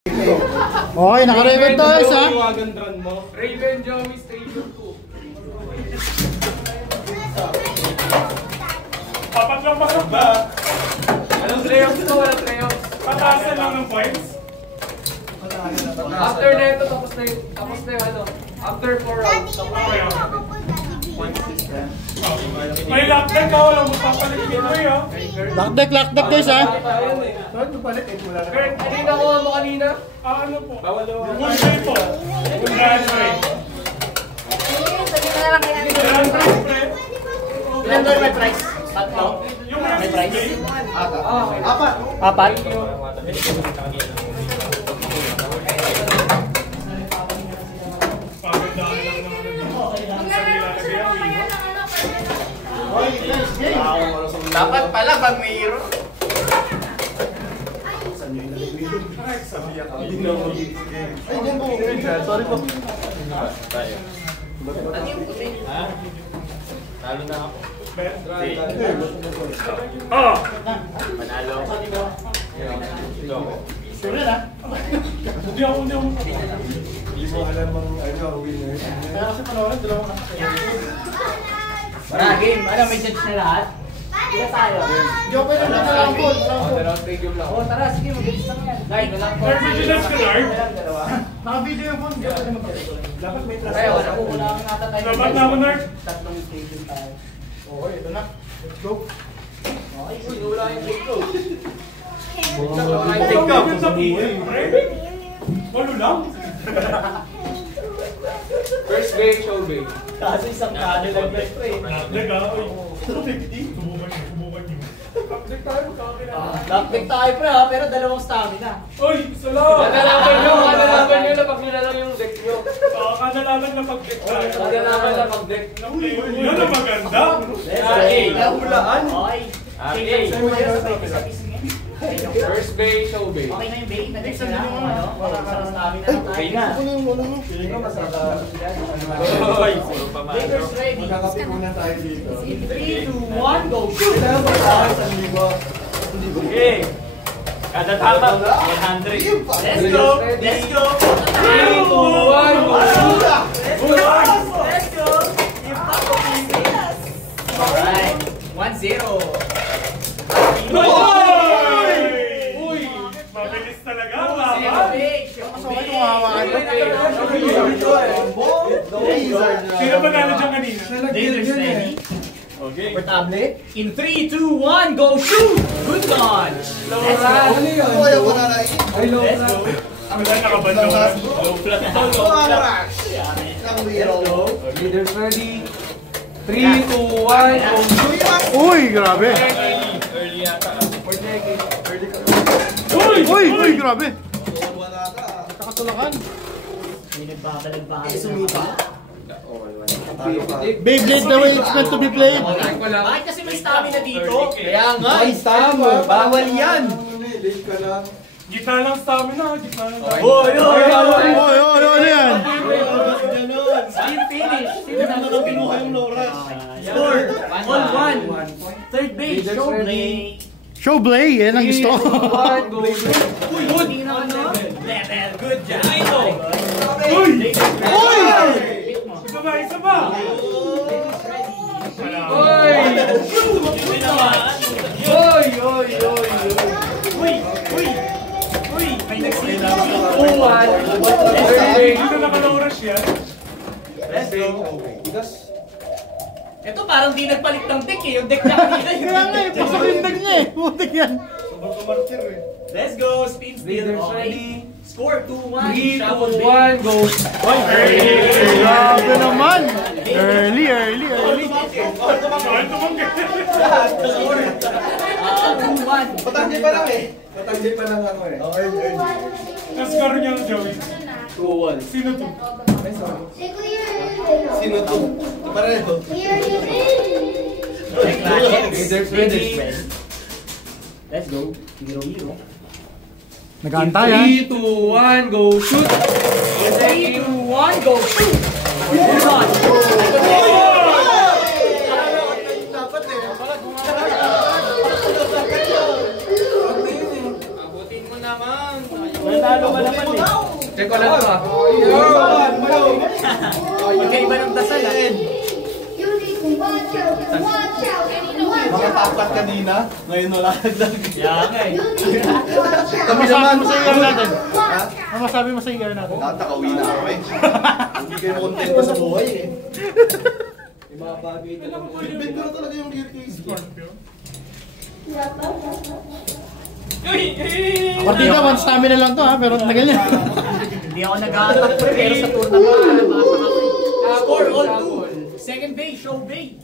Okay, naka-record to guys ha. Raven Joey Station 2. Papat lang pasok ba? Walang treyos to, walang treyos. Pataasan lang ng points? After na ito, tapos na yung ano. After 4 rounds, tapos na yun. May lockdown ka, walang magpapalit dito eh. Lockdeck guys ha. Kurt, kanina ko mo kanina? Ano po? Bawal daw. Punday po. Pundahan mo eh. Ilan doon may price? Tatlo? Yung May price? Apat. Pagandahan lang naman Dapat pala pag may hero. Sorry po. Ano yung puti? Talo na ako. Manalo. Sure na. Hindi ako. Hindi mo alam ang winner. Kaya kasi panoorin, dalawa na. Wala, game. Ano, may judge na lahat? Hindi tayo. Hindi ako pwede na dalawang goal. Dalawang stadium lang. Oo, tara, sige, mag-judge lang yan. Guys, Third vigilance ka, Lard? dalawa. Naka-video yung phone. Hindi ako pwede mag-video. Dapat may trust. Kaya wala po, wala kang nata tayo. Dapat na ako, Lard? Tatlong stadium tayo. Oo, ito na. Let's go. Okay, sige, wala yung take ko. Take up. Walo lang. First base, show base. Kasi isang kano lang na ito eh. Lockdeck ah. 250. Subukan nyo. Lockdeck tayo, magkakilala. Lockback tayo pre ha, pero dalawang stamina. Uy, isa lang. Kadalaman nyo na pag nila lang yung deck nyo. Kadalaman na pag-deck tayo. Kadalaman na pag deck. Yan ang maganda. Nahulaan. Okay. Okay. First base, show base. Okay na yung bait, nag-exam na yung ano, isang stamina na tayo na. Feeling ko masarap. Oy, puro pamalo. Lakers ready. Magkakapikunan tayo dito. In 3, 2, 1, go! Shoot! Kailangan ba tayo sa libo? Okay. Kada tama, 100. Let's go! Let's go! 3, 2, 1, go! Let's go! Alright, 1-0. Uy! Mabilis talaga. Sino ba gano'n dyan kanina? Lakers ready. Okay. Portable. In 3, 2, 1, go shoot! Good launch! Let's go! Let's go! Wala nakabandong. Low flat to, low flat. Let's go! Leaders ready. 3, 2, 1, go! Uy, grabe. Early yata. Uy, grabe. Nakatulakan. May nagbabalag-balag. Sumipa. Beyblade the way it's meant to be played. Bakit kasi may stamina dito? Kaya nga, Tama. bawal yan. Late ka lang. Gitna lang stamina. Gitna lang stamina. Oy, ano yan? Speed finish. Sino na ito kinuha yung low rush? Score. 1-1. Third base. Show play. Show play, yan ang gusto ko. 1, go! Uy! Good! Level! Good job! Uy! Uy! Isa ba? Oy! Uy! May nagsilip. 2-1. Hindi na nakaloras yan. Let's go. Ito parang di nagpalit ng deck eh. Yung deck niya kanina. Kaya nga eh, pasok yung deck niya eh. Putik yan. Let's go. Spin steal. Leaders Okay. ready. Score 2-1. 3, Shuffle 2, 1, go! Grabe naman. Early. Saan tumanggi? 2-1. Patanggi pa lang eh. Patanggi pa lang ako eh. Okay. Nascar niya ang Joey. 2-1. Sino to? Sino to? Pareho. Leaders ready. Let's go. 0-0. Nag-aantay ha. 3, 2, 1, go! Shoot! 3, 2, 1, go! Shoot! Good launch. Dapat eh. Abutin mo naman! Talo ka naman eh. Check ko lang ito ah. Magkaiba ng dasal ah. Mga tapat kanina, ngayon wala lang. Kaya nga eh. Kami Masabi naman mo sa ER natin. Ano masabi mo sa ER natin? Nakauwi na ako eh. Hindi kayo kontento sa buhay eh. Yung mga bagay na lang. Bit ko na talaga yung gear case. Partida, one stamina lang to ha, pero tagal niya. Hindi ako nag-a-attack pre, pero sa tournament nakakasama ko eh. Score all two. Second bay, show bay.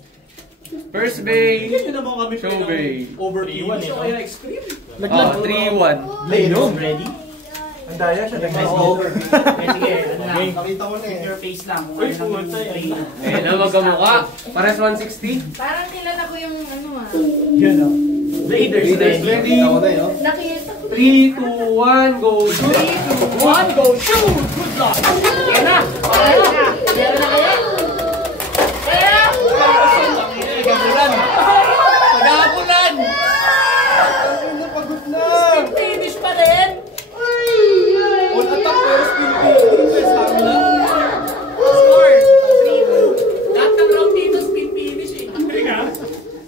First bay. Hindi naman kami Show bay. over T1 eh. Kaya extreme. Oh, 3-1. Ready? Ang daya siya. Over. Sige, ano lang. Nakita ko na eh. Your face lang. Kung ano lang yung play. Eh, na magkamukha. Pares 160. Parang kilala ko yung ano ah. Yun o. Raiders ready. Nakita ko na yun. Nakita ko. 3, 2, 1, go shoot! 3, 2, 1, go shoot! Good luck! Yan na! Meron na. Meron na kaya? Kaya! Gabulan! Pagabulan! Pagod na! Finish pa rin! On attack pero spin finish. Sabi na. Score! 3-2. Lahat ng round dito spin finish eh.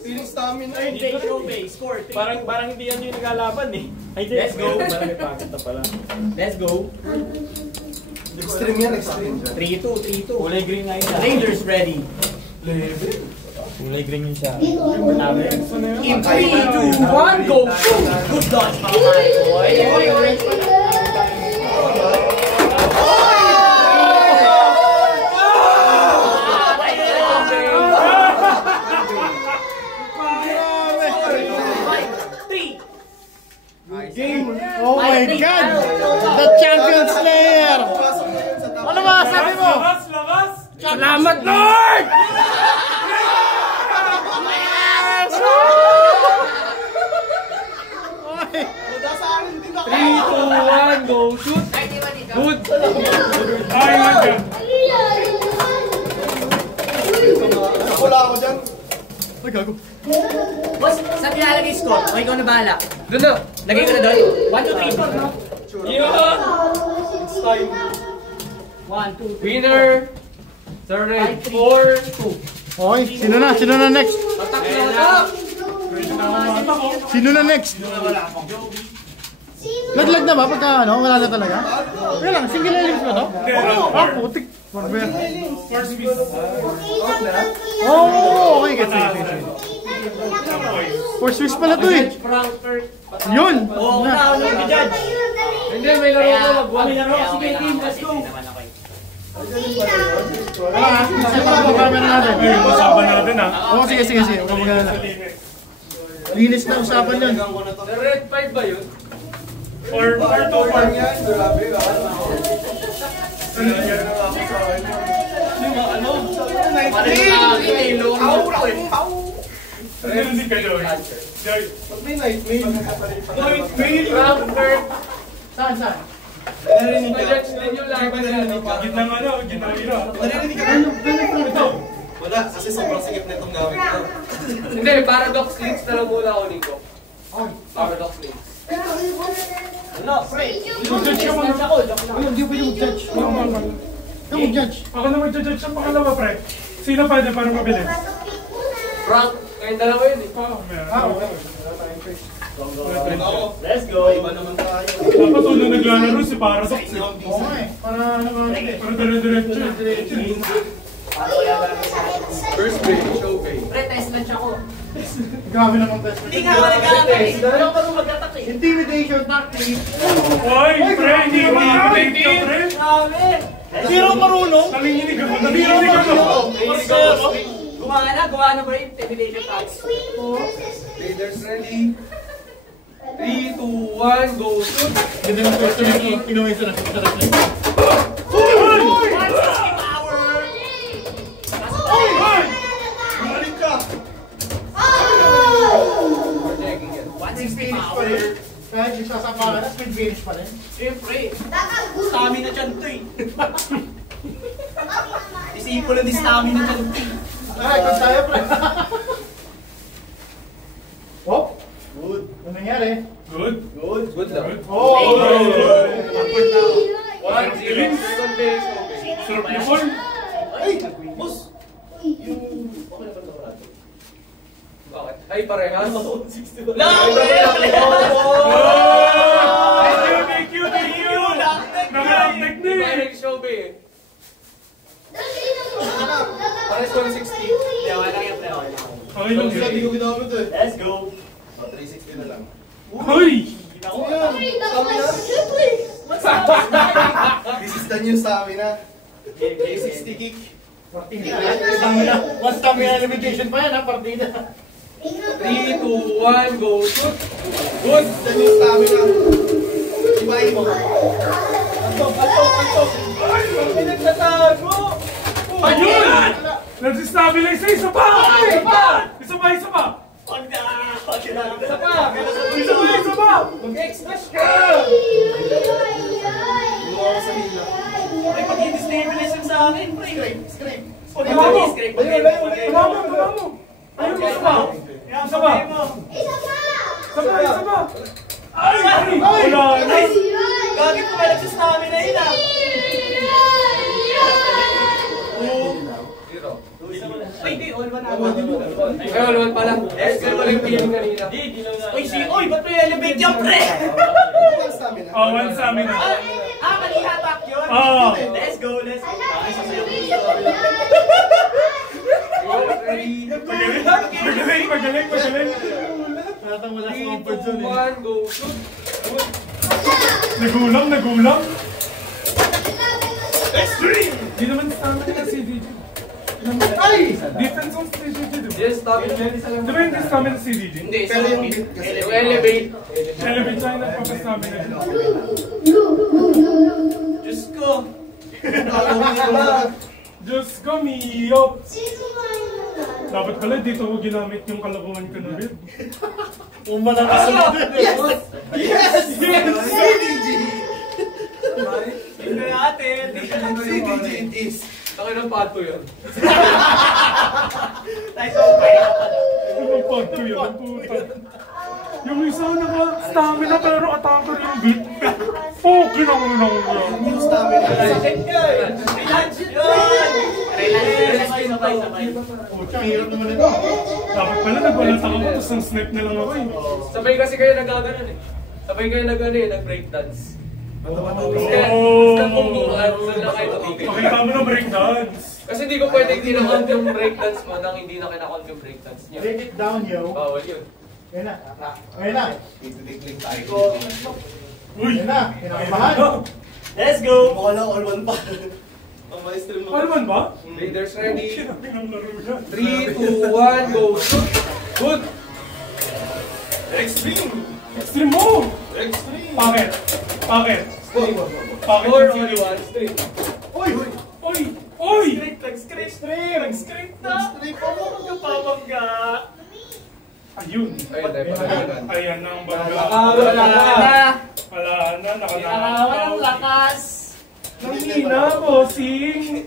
Feeling stamina. Show bay, score 3. Parang hindi yan yung naglalaban eh. Let's go. Marami pakit na pala. Let's go. Extreme yan, extreme. 3-2, 3-2. Kulay green na yun. Raiders ready. Kulay green yun siya. In 3, 2, 1, go shoot! Good dodge mga boy. Oh my God! The Champion Slayer! Ano ba sabi mo? Lakas! Salamat Lord! Oy! 3, 2, 1, go shoot! Good! Wala ako dyan. Ay, gago. Boss, saan nilalagay score? O ikaw na bahala. Doon na! Lagay ko na doon. 1, 2, 3, 4, no? It's time. 1, 2, 3, Winner! Third, 4, 2. Okay, sino na? Sino na next? Attack na attack! Sino na next? Laglag na ba pagka ano? Wala na talaga? Kaya lang, single elims ba to? Ah, putik. First piece. Oh, okay, gets it. For Swiss pala to eh. Frankfurt. Yun! Oo, una mag-judge. Hindi, may laro ko mag-1. May laro. Sige, team, let's go. Sino ba ang camera natin? Usapan natin ah. Oo, sige. Huwag kang magana. Linis na usapan yun. The red 5 ba yun? Or to Parang yan, grabe. Sinigyan na ako sa kanya. Hindi ka doon. Pag may nightmare, Frankfurt. Saan? narinig ka. Judge din yung laban nila. Gitnang ano, gitnang hira. Narinig ka. Wala, kasi sobrang sikip na itong gamit ko. Hindi, Paradox Links na lang muna ako, Nico. Paradox Links. Ano, pre? Mag-judge ka muna. Hindi ko pwede mag-judge. Ikaw mag-judge. Ako na mag-judge sa pangalawa, pre. Sino pwede para mabilis? Frank, kayong dalawa yun eh. Oo, meron. Okay. Let's go. Iba naman tayo. Dapat unang naglalaro si Paradox. Oo nga eh. Para ano ba? Para dire-diretso. First bay, show bay. Pre, test lunch ako. Grabe naman best. Hindi nga ako nag-attack eh. Pero ako marunong mag-attack eh. Intimidation tactic. Oy, pre, hindi mo na-update ka, pre. Grabe. Hindi rin marunong. Nanginginig ako, nanginginig ako. Gumana ba yung intimidation tactics? Raiders ready. 3, 2, 1, go shoot! Ganda ng question yung kinuha isa na. Balik ka! 160 power. Kahit yung sasapakan at may finish pa rin. Siyempre, stamina dyan to eh. Isipo lang di stamina dyan to eh. Ay, kung tayo pa. Oh? Good. Ano nangyari? Go. Good. Good lang. Oh! 1-0. Second base, okay. Sarap ni Paul. Ay! Boss! Yung... Okay na ba ito? Bakit? Ay, parehas. No! Thank you. Naka-uptake na eh. Direct show ba eh? Pares 160. Okay lang Hindi yun. ko ginamit eh. Let's go. 360 na lang. Hoy! Ano yan? Stamina? This is the new stamina. 360 kick. Mas kami na limitation pa yan ha, partida. 3, 2, 1, go shoot. Good. The new stamina. Ibahin mo. Ayun! Nag-stabilize na isa pa! Isa pa! Isa pa. Mag-express ka! Gumawa sa hila. Ay, pag-i-destabilize yung sa akin, pre. Scrape. Tumamo! Ayun, isa pa! Isa pa! Ay! Wala na! Gagit ko may nagsastamina yun ah. 0. Ay, di, all one na. Ay, wala pala. Extra pala yung feeling kanina. Uy, ba't may elevate yung pre? Ano stamina? Oh, one sa amin na. Mali hatak yun. Oo. Let's go. Magaling. Natang wala sa 3, comfort 2, zone eh. 1, go shoot. Good. Nagulang. Extreme! Di naman stamina si DJ. Ay! Defense on si DJ. Yes, stop it. Di ba hindi stamina si DJ? Hindi, Pero yung beat kasi. Yung elevate. Elevate siya yung nagpapastamina. Diyos ko. Diyos ko, Mio! Dapat pala dito ko ginamit yung kalabangan ko na rin. Umalakas ulit. Yes! CDG! Hindi natin. CDG it is. Taki ng pato yun. Tayo sa kaya pala. Yung pag ko yun, puta. Yung isa naka-stamina pero attacker yung beat. Poki na muna ko yan. New stamina. Relax yun! Sabay. Pucha, hirap naman ito. Dapat pala nagwalat ako tapos ang snipe na lang ako eh. Sabay kasi kayo nagaganon eh. Sabay kayo nag-breakdance. Kaya, Oh! sa punggungan, saan lang kayo tutigil. Pakita mo na breakdance. Kasi hindi ko pwedeng kinakount yung breakdance mo nang hindi na kinakount yung breakdance niya. Break it down, yo. Bawal yun. Ayun na. Ayun na. Titikling tayo. Uy! Ayun na. Kinakabahan. Let's go! Wala, all one pa. Ang maestro mo. Ano man ba? Raiders ready. Kinapin ang laro yan. 3, 2, 1, go shoot. Good. Extreme! Extreme move! Extreme! Bakit? Bakit? Bakit? 4 only 1 stream. Uy! Uy! Uy! Script na! Extreme pa mo! Yung pamangga! Ayun. Ayun, tayo pala. Ayan na ang bangga. Wala na. Wala na, Nakakawan ng lakas! Nangina, bossing!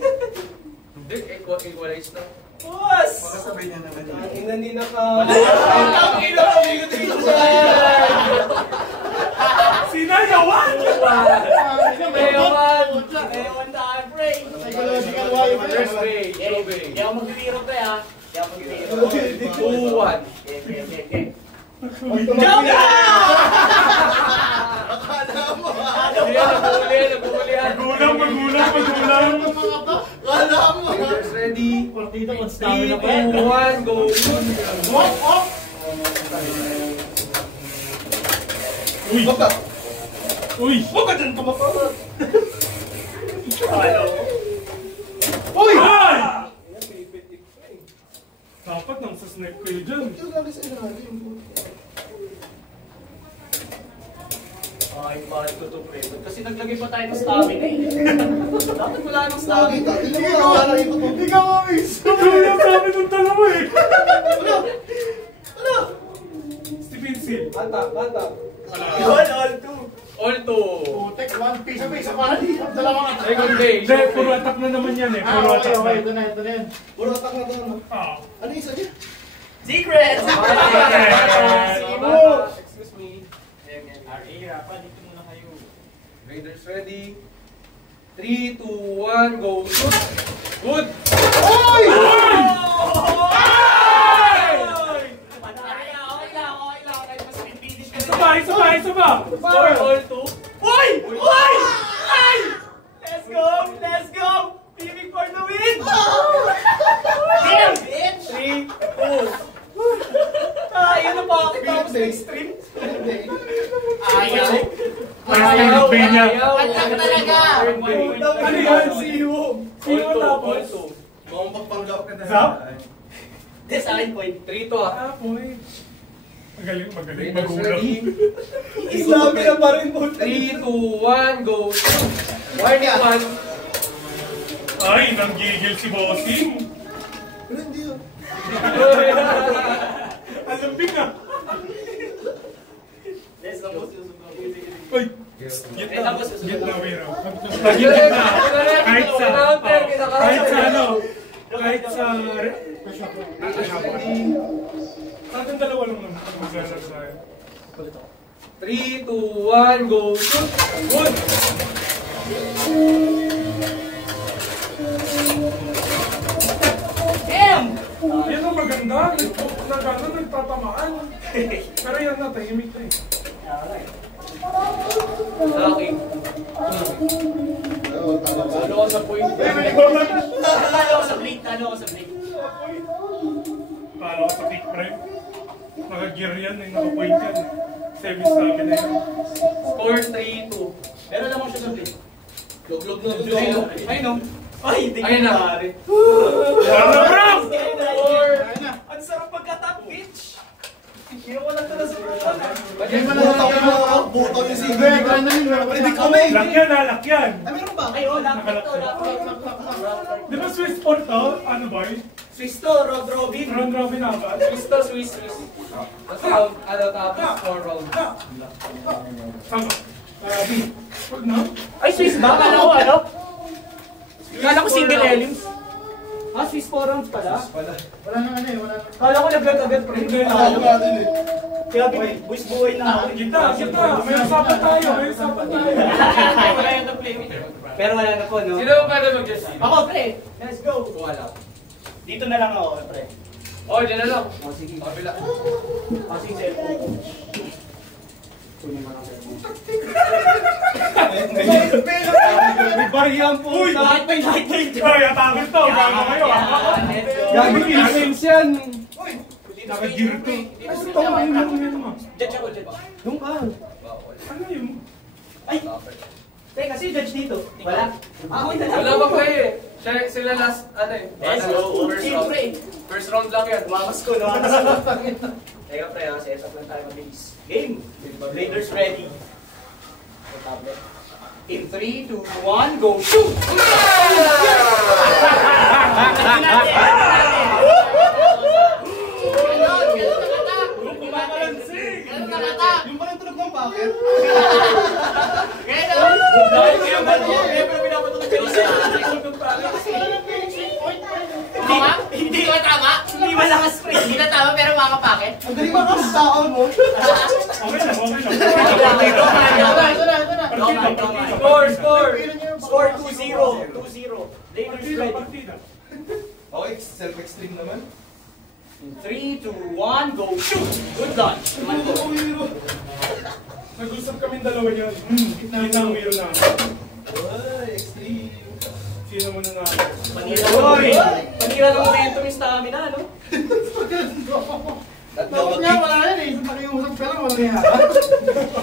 Hindi, equalize na. Boss! Makasabay niya naman yun. Hindi na ka. Sinayawan! Mayawan. Ewan tayo, pre! Psychological wire pa First yun. way, Hindi show way. ako magbibiro, pre, ha? Hindi ako magbibiro. 2, 1. Okay. Joke Naguli. Magulang! Kala mo! Raiders ready. Partida kung 3, stamina pa yan. 2, 1, go shoot. Off! Uy! Baka! Uy! Huwag ka dyan kumaparat! Uy! Ay! Dapat nang sa snipe kayo dyan. Yung lagi sa ilalim. Ay, bakit ko ito, pre? Kasi naglagay pa tayo ng stamina, eh. Dapat wala nang Lagi stamina. ka. Tignan mo ang wala ito. Hindi ka mamiss! Nagulang sa amin ng dalawa eh! Ano? Si Vincent. Bata. All two. All 2. Putek, one piece of isa para di. Dalawang attack. Second day, Hindi, show puro way. attack na naman yan eh. Ah, Puro okay, attack okay. na. Ito na yan. Puro attack na to, ano? Ah. Ano yung isa niya? Secret! Excuse me. Raiders ready. 3, 2, 1, go. Shoot! Good! Oy! Isa pa! Score all 2. Uy! Uy! Ay! Let's go! Let's go! Piving for the win! Damn, bitch! 3, 2. Yun na pa ako tapos ng stream. Ayaw. Ayaw. Ayaw. Atak talaga. Ano yan? Sino? Sino All tapos? 2. Mukhang pagpanggap ka na. Zap? Hindi, sa akin point. 3 to ah. Ah, boy. Magaling Raiders magulang. ready. Islabi na pa rin mo. 3, 2, 1, go. Warning 1. Ay, nanggigil si Bossing. Pero hindi yun. Alambing ah. Let's go. Uy. Gitna. Gitna, Wiro. Kahit sa ano. Kahit sa... Ating dalawa lang naman. Magsasasayan. 3, 2, 1, go. Shoot! Good! Damn! Yan ang maganda. Nagtatamaan. Pero yan na, tahimik na eh. Lucky. Ano ka sa point? Talo ako sa break. Talo ako sa break. Paano ka sa kick prime? Naka-gear yan eh, naka-point yan. 7 stamina na yan. Score 3-2. Pero alam mo siya sa break. Log-log na. Ay no. Ay, hindi ka Ayun na. pare. Ano, bro? Ang sarap pagka-top pitch. Ginawa lang ito na sa Butaw yung sige. Predict kami. Lakyan ha, lakyan. Ay, meron ba? Ay, lapit to, lapit. Di ba Swiss Sport to? Ano ba yun? Swiss to, Rob Robin. Round robin na ba? Swiss to, Swiss. Tapos round, tapos 4 round. Tama. B. Huwag na. Ay, Swiss ba? Kala ko ano? Kala ko single elims. Ah, Swiss 4 rounds pala? Wala. Wala nang ano eh, wala nang... Kala ko naglag-agad pre. Talo natin eh. Kaya buwis buhay na ako. Kita. May usapan tayo. Wala yung play with. Pero wala na po, no? Sino ba pwede mag-guess? Ako, pre. Let's go. Wala. Dito na lang ako, pre. Oh, dyan na lang. O, sige. Kabila. Passing cellphone. May bariyang po. Uy! Bakit may light na yun? Ay, atagol to. Gago kayo. Gago Philippines yan. Uy! Naka-gear to. Ano to? Ano mo? Judge ako, judge. Doon ka. Ano yun? Ay! Teka, si judge dito. Wala. Ako na lang. Wala pa kayo eh. Sila last, ano eh. Let's go. First Team round. pre. First round lang yan. Tumakas ko, tumakas ko. Teka pre, set up lang tayo mabilis. Game. Raiders ready. Tablet. In 3, 2, 1, go shoot! Yung parang tunog ng packet. Hindi ka tama. Hindi malakas pre. Hindi ka tama pero makapakit. Ang galing mga kastaon mo. Okay na. Score! Score 2-0. 2-0. Raiders ready. Okay, self-extreme naman. In 3, 2, 1, go shoot! Good dodge. Nag-usap kami dalawa yan. Kita ang wheel na. Ay, extreme. Sino mo na nga? Panira ng momentum yung stamina, no? Tapos nga, wala yan eh. Isang nakiusap ka lang, wala yan.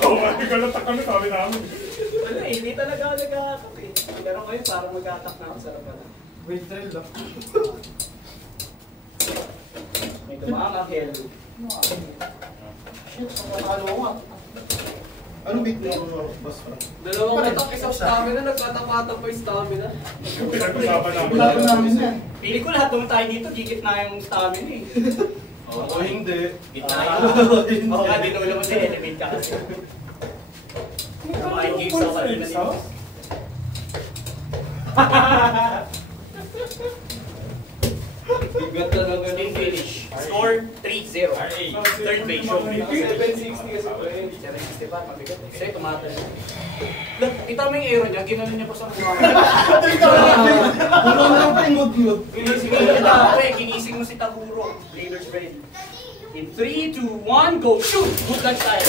Oo, nagkalatak kami, sabi namin. Ano eh, hindi talaga ako nag-attack eh. Pero ngayon parang mag-attack na ako sa laban. Wait, drill lang. May tumama, Hello. Shit, ang matalo ko nga. Anong beat mo, boss? Dalawang attack, isang stamina. Nagkatapatan pa yung stamina. Yung pinag-usapan namin. Wala pa namin yan. Pili ko lahat naman tayo dito, gigit na yung stamina eh. Oo, hindi. Gitna yun. Oo, dinulo mo sa elevate ka kasi. Mind games ako kanina dito. Bigat na lang Game finish. Score 3-0. Third base, show me. 760 kasi po eh. 760 pa, mabigat. Kasi tumatal. Look, kita mo yung aero niya, ginanon niya pa sa mga. Ano lang pa yung good. Ginising mo si Takuro. Bladers ready. In 3, 2, 1, go! Shoot! Good lunch tayo.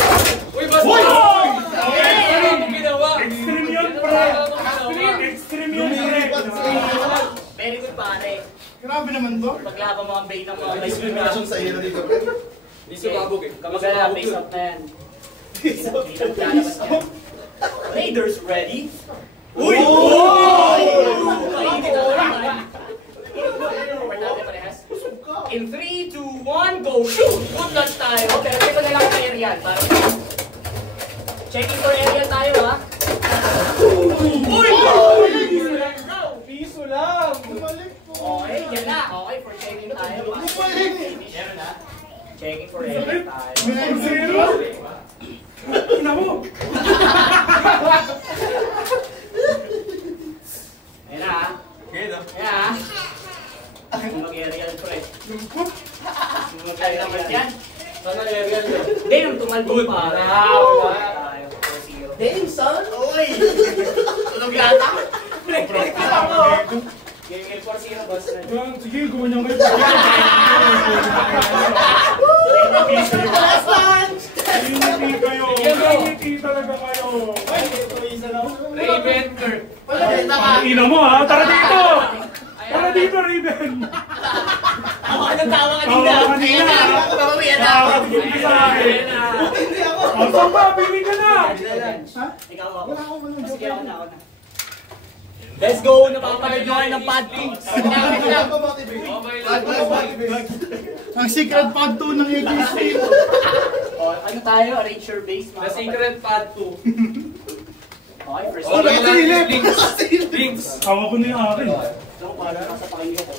Uy, basta! Ano mo ginawa? Extreme yun, pre! Extreme yun, pre! Very good, pare. Grabe naman to. Paglaban mo ang bait ng mga Discrimination sa iyo dito. Hindi sumabog eh. Kamagala, face up na yan. Lalabas yan. Raiders ready? Uy! Kainit ako naman. In 3, 2, 1, go! Shoot! Good lunch tayo. Pero dito na lang sa aerial. Checking for aerial tayo, ha? Uy! Piso lang! Okay, yan na. Okay, for checking tayo. Meron na. Checking for aerial tayo. Zero! Ina mo! Ayan na, ha? Ayan na, ha? Mag-aerial, pre. Mag-aerial yan. Sana aerial yun. Hindi, nung tumalbog pa. Tayo, 4-0. Damn, son! Uy! Tunog yata. Game 4-0, boss. Sige, gumanyan kayo. Last lunch! Hindi kayo. Hindi talaga kayo. Raven, Kurt. Ina mo ha, tara dito! Tara dito, Raven! Tawa ka ng tawa Tawa ka kanina. Tawa ka sa akin. O, saan ba? Bili ka na! Ikaw ako. Sige, ako na. Let's go! Napapanood nyo kayo ng pad picks. Ang secret pad 2 ng ATC. Ano tayo? Arrange your base. The secret pad 2. Okay, first Okay game. lang, links. Hawa ko na yung akin. So, parang nasa pakinggan ko.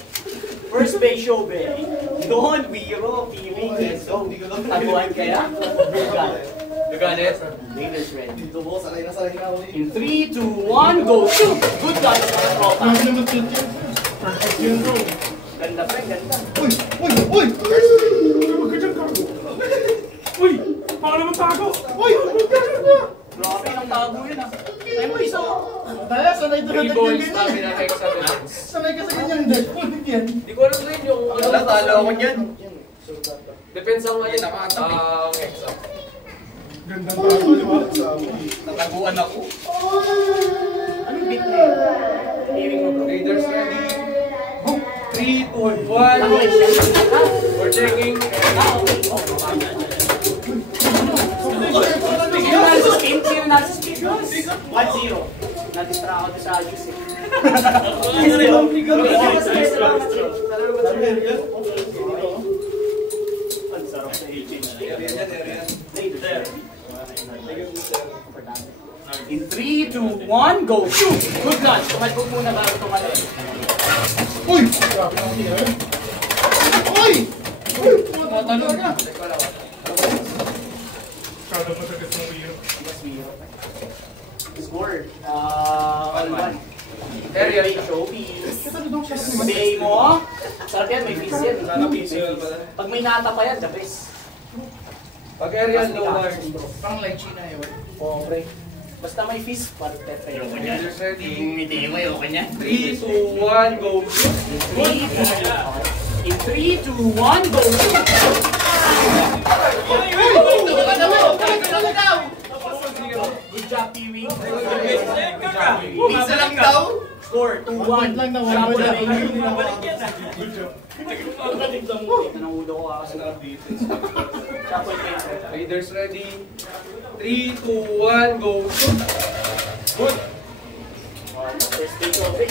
First base show, baby. Don, Wiro, Feeling, let's go. Taguan kaya? Bugan. Luganet. Raiders ready. Dito po, sanay na ako. In 3, 2, 1, go! Shoot! Good luck sa tropa. Grabe naman to. Perfect yun, bro. Ganda pa, ganda. Uy! Uy! Huwag ka dyan, Carlo. Uy! Baka naman tago! Uy! Huwag ka dyan ba? Grabe, ang tago yun ah. Ay mo, isa. Dahil sanay to na 3 balls ganyan. namin na hexa defense. Sanay ka sa ganyang dead. Pulit yan. Hindi ko alam sa inyo kung ano. Natalo ako dyan. Depends ang ano. Ang hexa. Ganda tago, di ba? Nataguan ako. Anong beat na yun? Hearing mo, bro. Raiders ready. 3, 2, 1, Ano go! yun siya? We're checking. Sino na sa skin? Sino na sa skin? 1-0. Na-distract ako sa juice eh. Ang sarap sa agent. In 3, 2, 1, go! Shoot! Good lunch! Tumalbog muna bago tumalbog. Uy! Uy! Matanong na. Kala mo sa gusto mo yun. Score. All-one. Area. Showbiz. Bay mo. Sarap yan, may piece yan. Pag may nata pa yan, the best. Pag aerial, no large. Pang like China yun. Oo, pre. Basta may fish, perfect. Raiders ready. Hindi mo yung kanya. 3, 2, 1, go! In 3, 2, 1, go! Good job, Pee-wee. Isa lang daw. Score, 2-1. Lang na Shapo na one. rin. Good job. Nanulo ko kasi. Shapo na rin. Raiders ready. 3, 2, 1, go! Good! First take of it.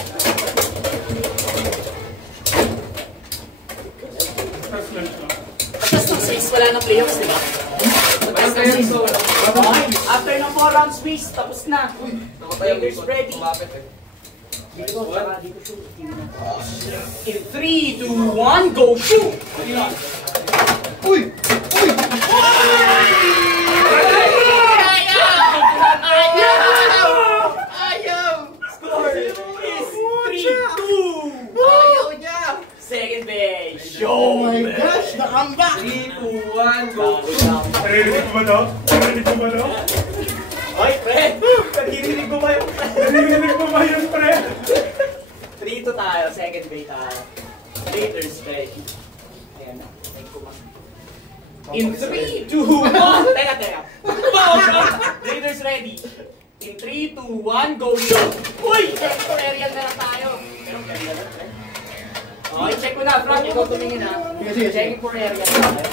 First lunch lang. Tapos ng 6, wala na playoffs, di ba? Walang kayo rin so wala. Okay, after ng 4 rounds quiz, tapos na. Raiders ready. Kumapit eh. Dito, saka dito shoot. In 3, 2, 1, go shoot! Uy! Uy! Score is 3-2! Ayaw niya. Second base, Oh my show! gosh! Pamba! 3, 2, 1, go! Narinig ko ba to? Narinig ko ba to? Oy, pre! Narinig mo ba yun? Narinig mo ba yun, pre? 3-2 tayo, second bay tayo. Raiders ready. Ayan na, take ko ma. In 3, 2, 1! Teka. Raiders ready. In 3, 2, 1, go shoot! Uy! Check for aerial na lang tayo. Pero aerial na lang, okay, check ko na. Frank, ikaw tumingin ha. Checking for aerial na tayo.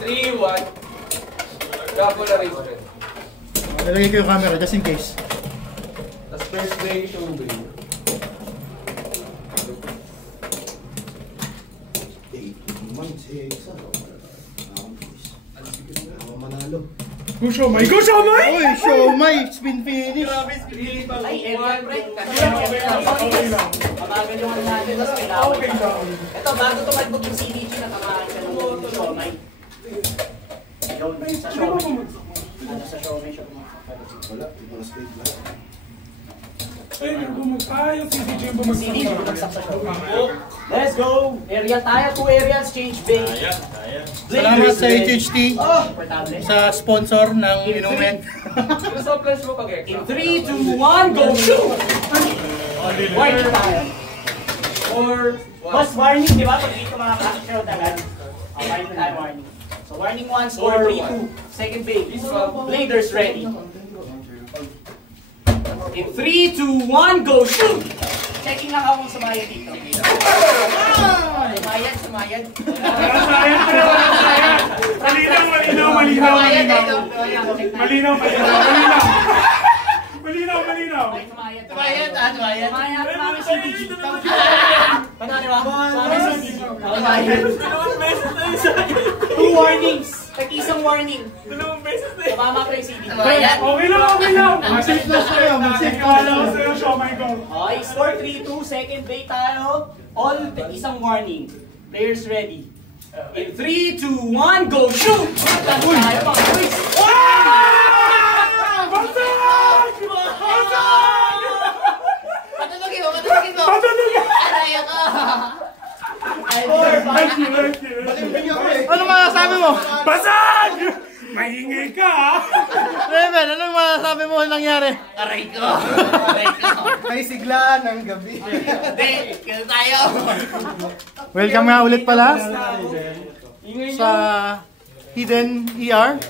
3, 1. Double na raise red. Nalagay ko yung camera just in case. Tapos first bay, 2 bay. Manalo. Go show my! Go show my! Uy, show my spin finish. Ay, aerial pre. Okay lang. Mabagal yung ano natin, tapos kailangan. Okay lang. Ito, bago tumalbog yung CDG, natamaan ka ng Shomai. Yun, sa Shomai. Ano sa Shomai siya pumakapag. Wala, di mo na straight lang. Ay, yung CDG yung bumagsak. CDG bumagsak sa Shomai. Let's go! Aerial tayo, 2 aerials, change bay. Salamat sa HHT, Portable. sa sponsor ng inumin. Ano sa flash mo pag In 3, 2, 1, go shoot! Warning tayo. 4, 1. Boss, warning, di ba? Pag dito makaka-shout agad. Warning tayo, warning. So, warning 1, score 3-2. Second bay. Bladers ready. In 3, 2, 1, go shoot! Checking lang ako kung sumayad dito. Sumayad. Malinaw. Sumayad. Sumayad, CDG. Panari ba? CDG. Two warnings. Tag-isang warning. Tumama ko yung CDG. Okay lang. Mag-safe loss kayo, mag-safe Kala ko loss. sa'yo, show my go. Okay, score 3-2. Second bay tayo. All isang warning. Players ready. In 3, 2, 1, go shoot! Tayo mga boys. Patulogin mo. Aray ako. Thank you. Balimbing ako eh. Ano masasabi mo? Basag! Maingay ka, ha? Reven, anong masasabi mo nangyari? Aray ko. May sigla ng gabi. Hindi, kaya tayo. Welcome nga ulit pala sa Hidden ER.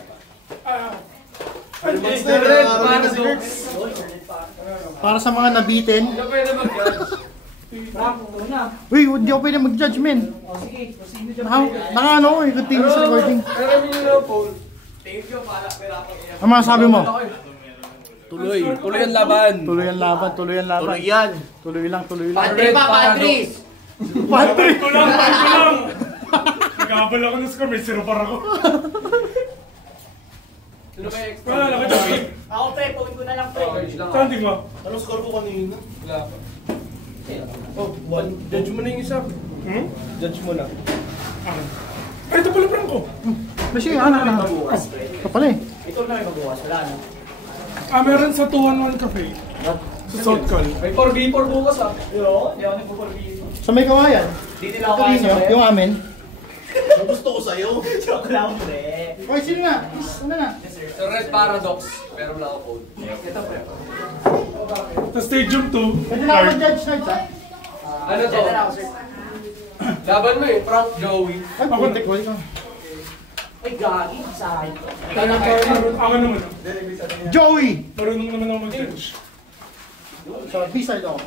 Para sa mga nabitin. Hindi pwede mag-judge. Uy, hindi ako pwede mag-judge, men. Naka ano ko eh, continuous recording. Pero kami nyo na, Paul. Ano masasabi mo? Tuloy ang laban. Tuloy ang laban. Tuloy lang. Pantry pa, Patrice. Patrick! Ko lang. Nag-aabal ako ng score, may 0 para ako. Sino ba yung extra? Wala, nakita ko. Ako pre, pawin ko na lang pre. Okay, lang. Saan di ba? Anong score ko kanina? Wala pa. Oh, 1. Judge mo na yung isa. Judge mo na. Ay, ito pala prank ko. Kasi ano na. Bukas pre. Ito pala eh. Ito na may magbukas, wala na. Meron sa 211 Cafe. Sa South Cal. May 4v4 bukas ah. Yo, di ako nagpo-review. Sa may kawayan. Di nila ako Ito kaya yung amin. Ang gusto ko sa'yo. Joke lang pre. Okay, sino na? Ano na? So Red Paradox. Pero wala ako code. Ito pre. Sa Stadium 2. Pwede na ako mag-judge, Nards, ha? Ano to? Diyan na ako sir. Laban mo eh. Frank Joey. Ay, putik, wala ka. Ay, gagi, sa akin. Ako naman. Joey! Marunong naman ako mag-judge. Sa B-side ako.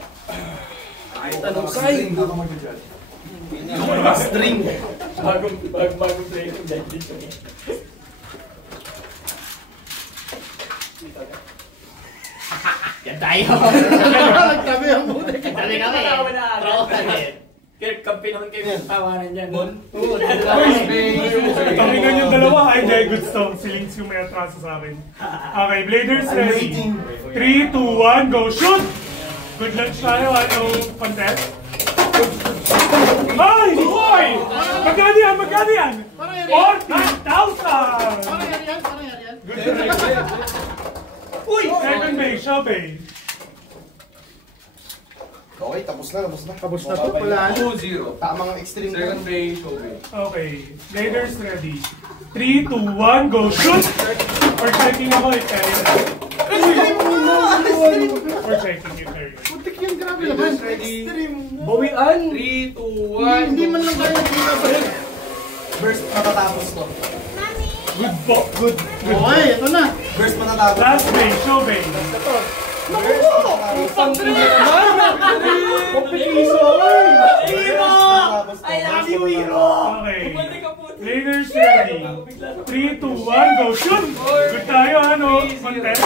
Tanong sa'yo. String. Bagong play ng Deadly. Yan tayo. Nagtabi ang putik. Kami. Troll kami. Kampi naman kayo yung tawanan dyan. Tamingan yung dalawa. Ay, Jai, good stuff. Si Links yung may atraso sa akin. Okay, Bladers ready. 3, 2, 1, go shoot! Good lunch tayo. Ano, contest? Ay! Hoy! Magkano yan? 40,000! Good connection. Uy! Second base, siya base. Okay, tapos na. Tapos na to, wala. 2-0. Tamang extreme. Second bay, show bay. Okay. Leaders ready. 3, 2, 1, go shoot! Or checking ako if carry na. Or checking if carry na. Putik yan, grabe naman. Leaders ready. Bawian! 3, 2, 1. Hindi man lang kaya nagkita. Burst matatapos to. Good po. Good. Okay, ito na. Burst matatapos. Last bay, show bay. I love you, Hero! Okay. Leaders ready. 3, 2, 1, go shoot! Good tayo, ano? Content.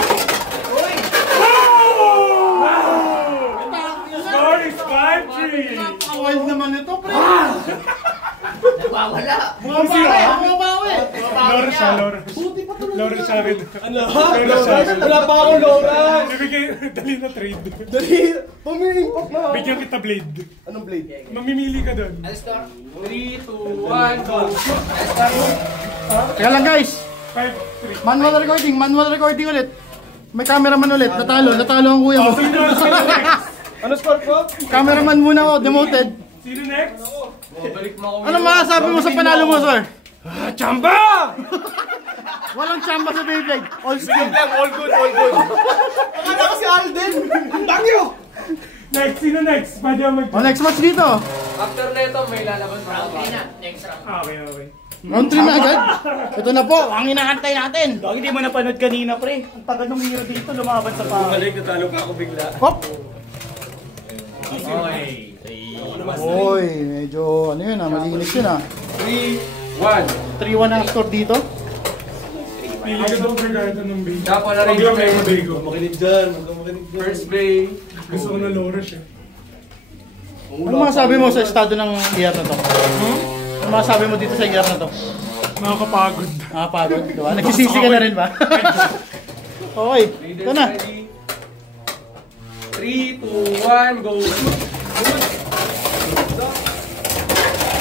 Score is 5-3. Wild naman ito, pre. Nawawala! Bumabawi. Lawrence siya, Lawrence. Lawrence siya rin. Ano? Lawrence siya rin. Wala pa ako, Laura! Bibigay, dali na trade. Dali! Pumilimpok na! Bigyan kita blade. Anong blade? Mamimili ka doon. 3, 2, 1, go. Teka lang guys. 5-3. Manual recording ulit. May cameraman ulit. Natalo ang kuya mo. Sino next? Ano score ko? Cameraman muna ako, demoted. Sino next? Balik mo ako. Ano masasabi mo sa panalo mo, sir? Chamba! Walang chamba sa Beyblade. All skill. All good. Akala ko si Alden! Bagyo! Next, sino next? Pwede ako O, next match dito. After neto, may lalabas pa ako. Okay. Round 3 na agad. Ito na po, ang inakantay natin. Bakit hindi mo napanood kanina, pre? Ang tagal ng Hero dito, lumaban sa pa. Natalo pa ako bigla. Hop! Okay. Oy, medyo ano yun malinis yun 3, 1. 3-1 ang score dito. Pili ka doon regarding ng bay. Dapat na rin Huwag lang kayo mabigo. Makinig dyan. First bay. Gusto ko na Lawrence eh. Ano masasabi mo sa estado ng year na to? Ano masasabi mo dito sa year na to? Nakakapagod. Pagod, di ba? Nagsisisi ka na rin ba? Okay, ito na. 3, 2, 1, go.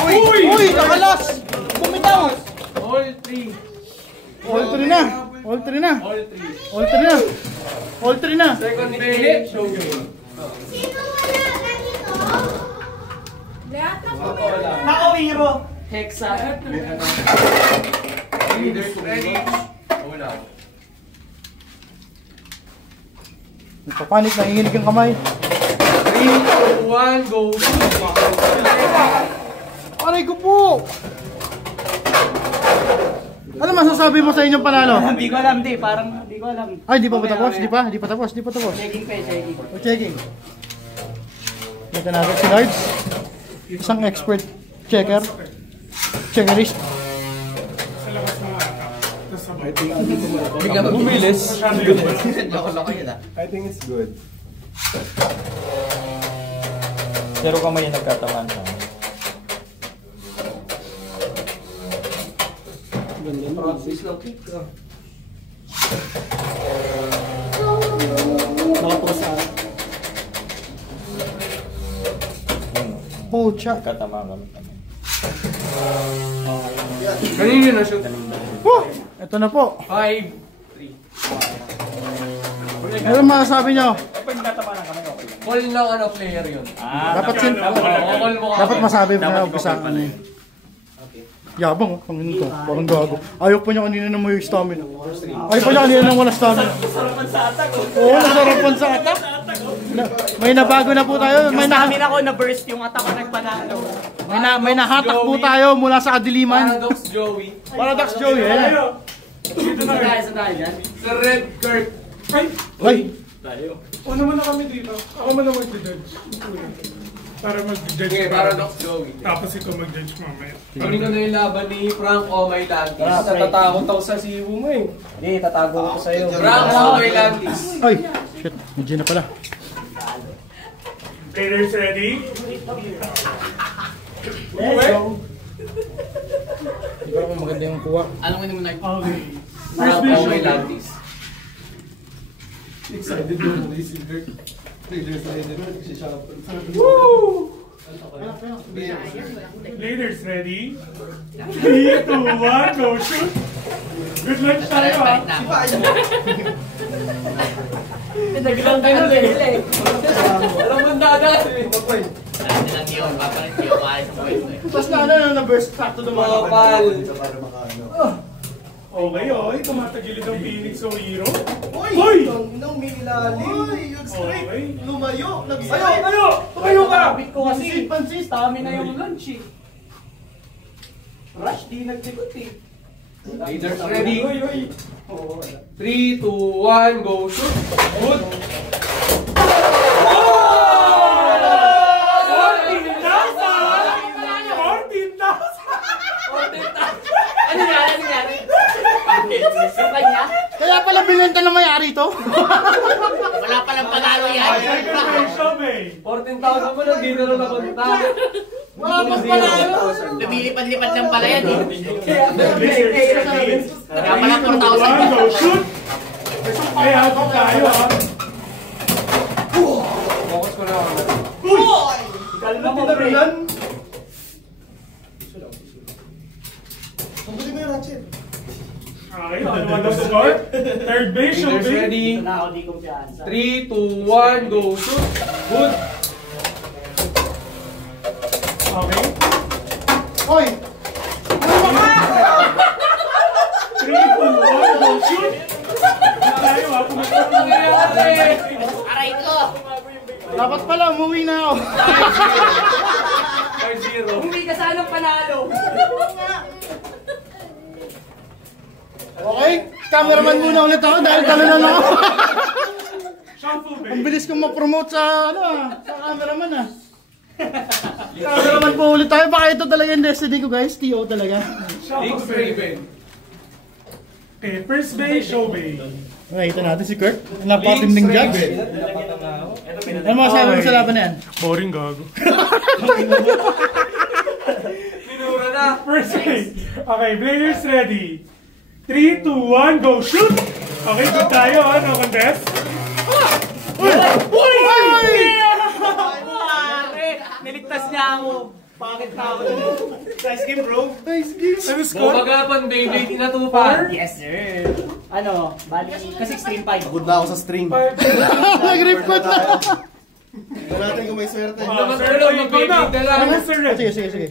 Uy! Nakalas! Bumitaw! All 3. All 3 na! All 3 na! All 3. All 3 na! All 3 na! Second bay, show bay. Sino wala ganito? Lahat na po. Nako, Hero! Hexa. Leaders ready. Wala. Nagpapanik, nanginginig ang kamay. 3, 2, 1, go. Aray ko po! Ano masasabi mo sa inyong panalo? Hindi ko alam, di. Parang, hindi ko alam. Ay, di pa ba tapos? Di pa? Di pa tapos? Di pa tapos? Checking pa, checking. O checking. Ito natin si Lards. Isang expert checker. Checkerist. Sa lakas ng attack. Tapos sabay. Bigla bumilis. Masyado yun. I think it's good. Pero kamay yung nagkatamaan sa akin. Francis lang kick ka. Pucha. Nagkatamaan kami. Kanino na shoot? Ito na po. 5, 3. Ano masasabi nyo? Pag nagkatamaan kami, okay lang. Call ng ano player yun. Dapat sin... Call mo ka. Dapat masabi mo na Dapat umpisa. ikaw Ano yun? Yabang oh. Ang ito. Parang gago. Ayaw pa niya kanina na may stamina. Ayaw pa niya kanina na wala stamina. Sarapan sa attack, oh. Oo, nasarapan sa attack. May nabago na po tayo. May Namin ako na-burst yung attack ko nagpanalo. may nahatak po tayo mula sa kadiliman. Paradox Joey. Paradox Joey. Eh. Tayo. Dito na rin. Sa tayo dyan. Sa Red Kirk. Ay, Una muna kami dito. Ako muna mag-judge. Para mag-judge Okay, ka. Paradox Joey. Tapos ikaw mag-judge mamaya. Kunin ko na yung laban ni Frank Omaylantis. Natatakot ako sa sibo mo eh. Hindi, tatago ko sa'yo. Frank Omaylantis. ay. Shit, medyo na pala. Players ready? Let's go. Hindi ko alam kung maganda yung kuha. Okay. Frank First vision. Omaylantis. Excited yung racing dirt. Leaders ready na. Nagsishout. Woo! Leaders ready? 3, 2, 1, go shoot! Good luck tayo ah! Naglang ka na, Bele. Alam mo dadaan eh. papalit kayo, maalis ang pwesto eh. Tapos na burst back to the Kapal. Para makaano. Okay, okay. Tumatagilid ang Phoenix o Hero. Hoy! Ang may ilalim. Hoy! Yung straight. Okay. Lumayo. Ayo! Tumayo ka! Kapit ko kasi, Pansit. stamina yung lunch eh. Rush, di nagtikot eh. Raiders ready. Oo, wala. 3, 2, 1, go shoot! Good! Ano nangyari? Sa kanya? Kaya pala binenta ng may-ari to. Wala palang panalo yan. $14,000 mo lang, di na lang napunta. Wala pang panalo. Lumilipad-lipad lang pala yan eh. Kaya pala 4,000. Go shoot! Ay, ako tayo ha. Focus ko na ako. Kalma mo, pre. Sambutin mo yung ratchet. Okay, ano ang score? Third base, show Raiders base. ready. Ito na ako di kumpiyansa. 3, 2, 1, go shoot! Good! Okay. Hoy! 3, 2, 1, go shoot! Tayo ha, Aray ko! Dapat pala, umuwi na ako. 5-0. Hindi ka sanang panalo. Okay? Cameraman muna ulit ako dahil talo na lang ako. Shuffle Ang base. bilis kong ma-promote sa, sa cameraman Cameraman po ulit tayo. Baka ito talaga yung destiny ko guys. TO talaga. Kings Raven. Okay, first base, show base. Nakita natin si Kurt. Napatinding judge. Ano masasabi mo sa laban na yan? Boring gago. Pinura na. First base. Okay, players ready. 3, 2, 1, go shoot! Okay, good tayo ha, no contest. Uy! Pare, niligtas niya ako. Bakit na ako? Nice game, bro. Nice game. Ano score? Bumagapan, baby. Tinatupan. Yes, sir. Ano, bali, kasi stream 5. Pagod na ako sa string. Nag-rip quit na. Tingnan natin kung may swerte. Naman Sir ko lang, Red, ikaw na. mag-baby ka lang. Ano, Sir Red? Sige, sige, sige.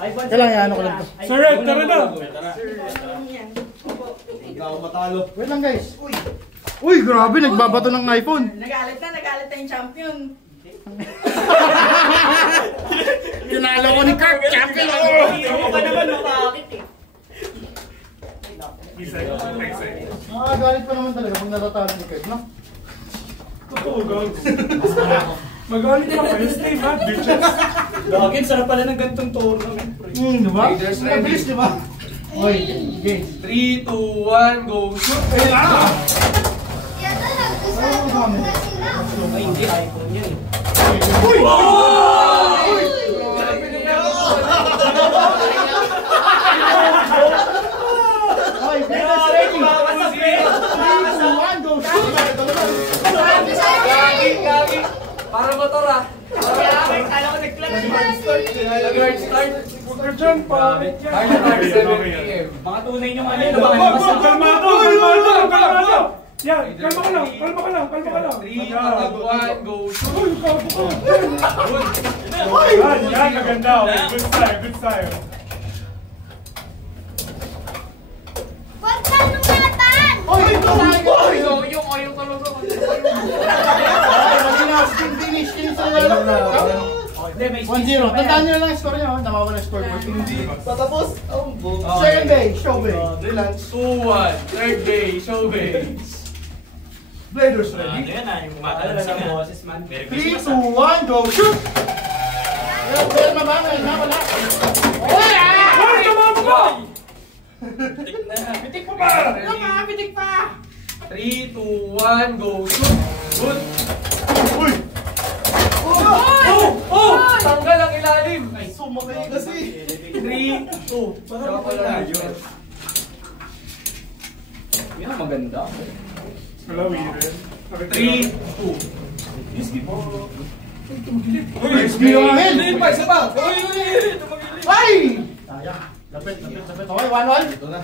5-1. Kailangan ano ko lang to. Sir Red, tara na. Hindi ako matalo. Wait lang guys. Uy, grabe. Nagbabato ng iPhone. Nagalit na yung champion. Tinalo ko ni Kurt. Champion ako. Ano ka naman, bakit eh? Isa, next side. Galit pa naman talaga pag natatalo ni Kurt, no? Totoo, gago. Magalit ka pa yung stream ha, bitches. Gagin, sarap pala ng gantong tournament, pre. Diba? Raiders ready. Mabilis, diba? Oy, game. 3, 2, 1, go shoot! Ay, hindi, iPhone yan eh. Uy! Oy, Vegas ready. 3, 2, 1, go shoot! Gagi! Para motor ah! Kala ko nag-clutch. Nag-hard start! Huwag ka dyan, pangit yan. Hard start, 7 PM. Mga tunay nyo ano, Wag, mga wag, kalmado! Yan, kalma ka lang. 3, 2, 1, go shoot! Uy, gago ka. Good! Yan, kaganda. Okay, good style. Oy, ito! Yung talaga. Finish sa lalo. 1-0. Tandaan nyo lang ang score nyo. Namawala ang score. Patapos. Second base, show base. 2-1, third base, show base. Bladers ready. yan ah, yung kumakalaban ng boses man. 3, 2, 1, go shoot! Meron na ba? Meron na, wala. Ay, tumama ka! Bitik pa ba? Bitik pa! 3, 2, 1, go shoot! Good! Uy! Oh! Tanggal ang ilalim! Sumakay kasi. 3, 2. Parang pala yun. Yan ang maganda. Wala, weird. 3, 2. Hindi yung angin! Isa pa! Ay! Sayang. Lapit. Okay, 1-1. Ito na.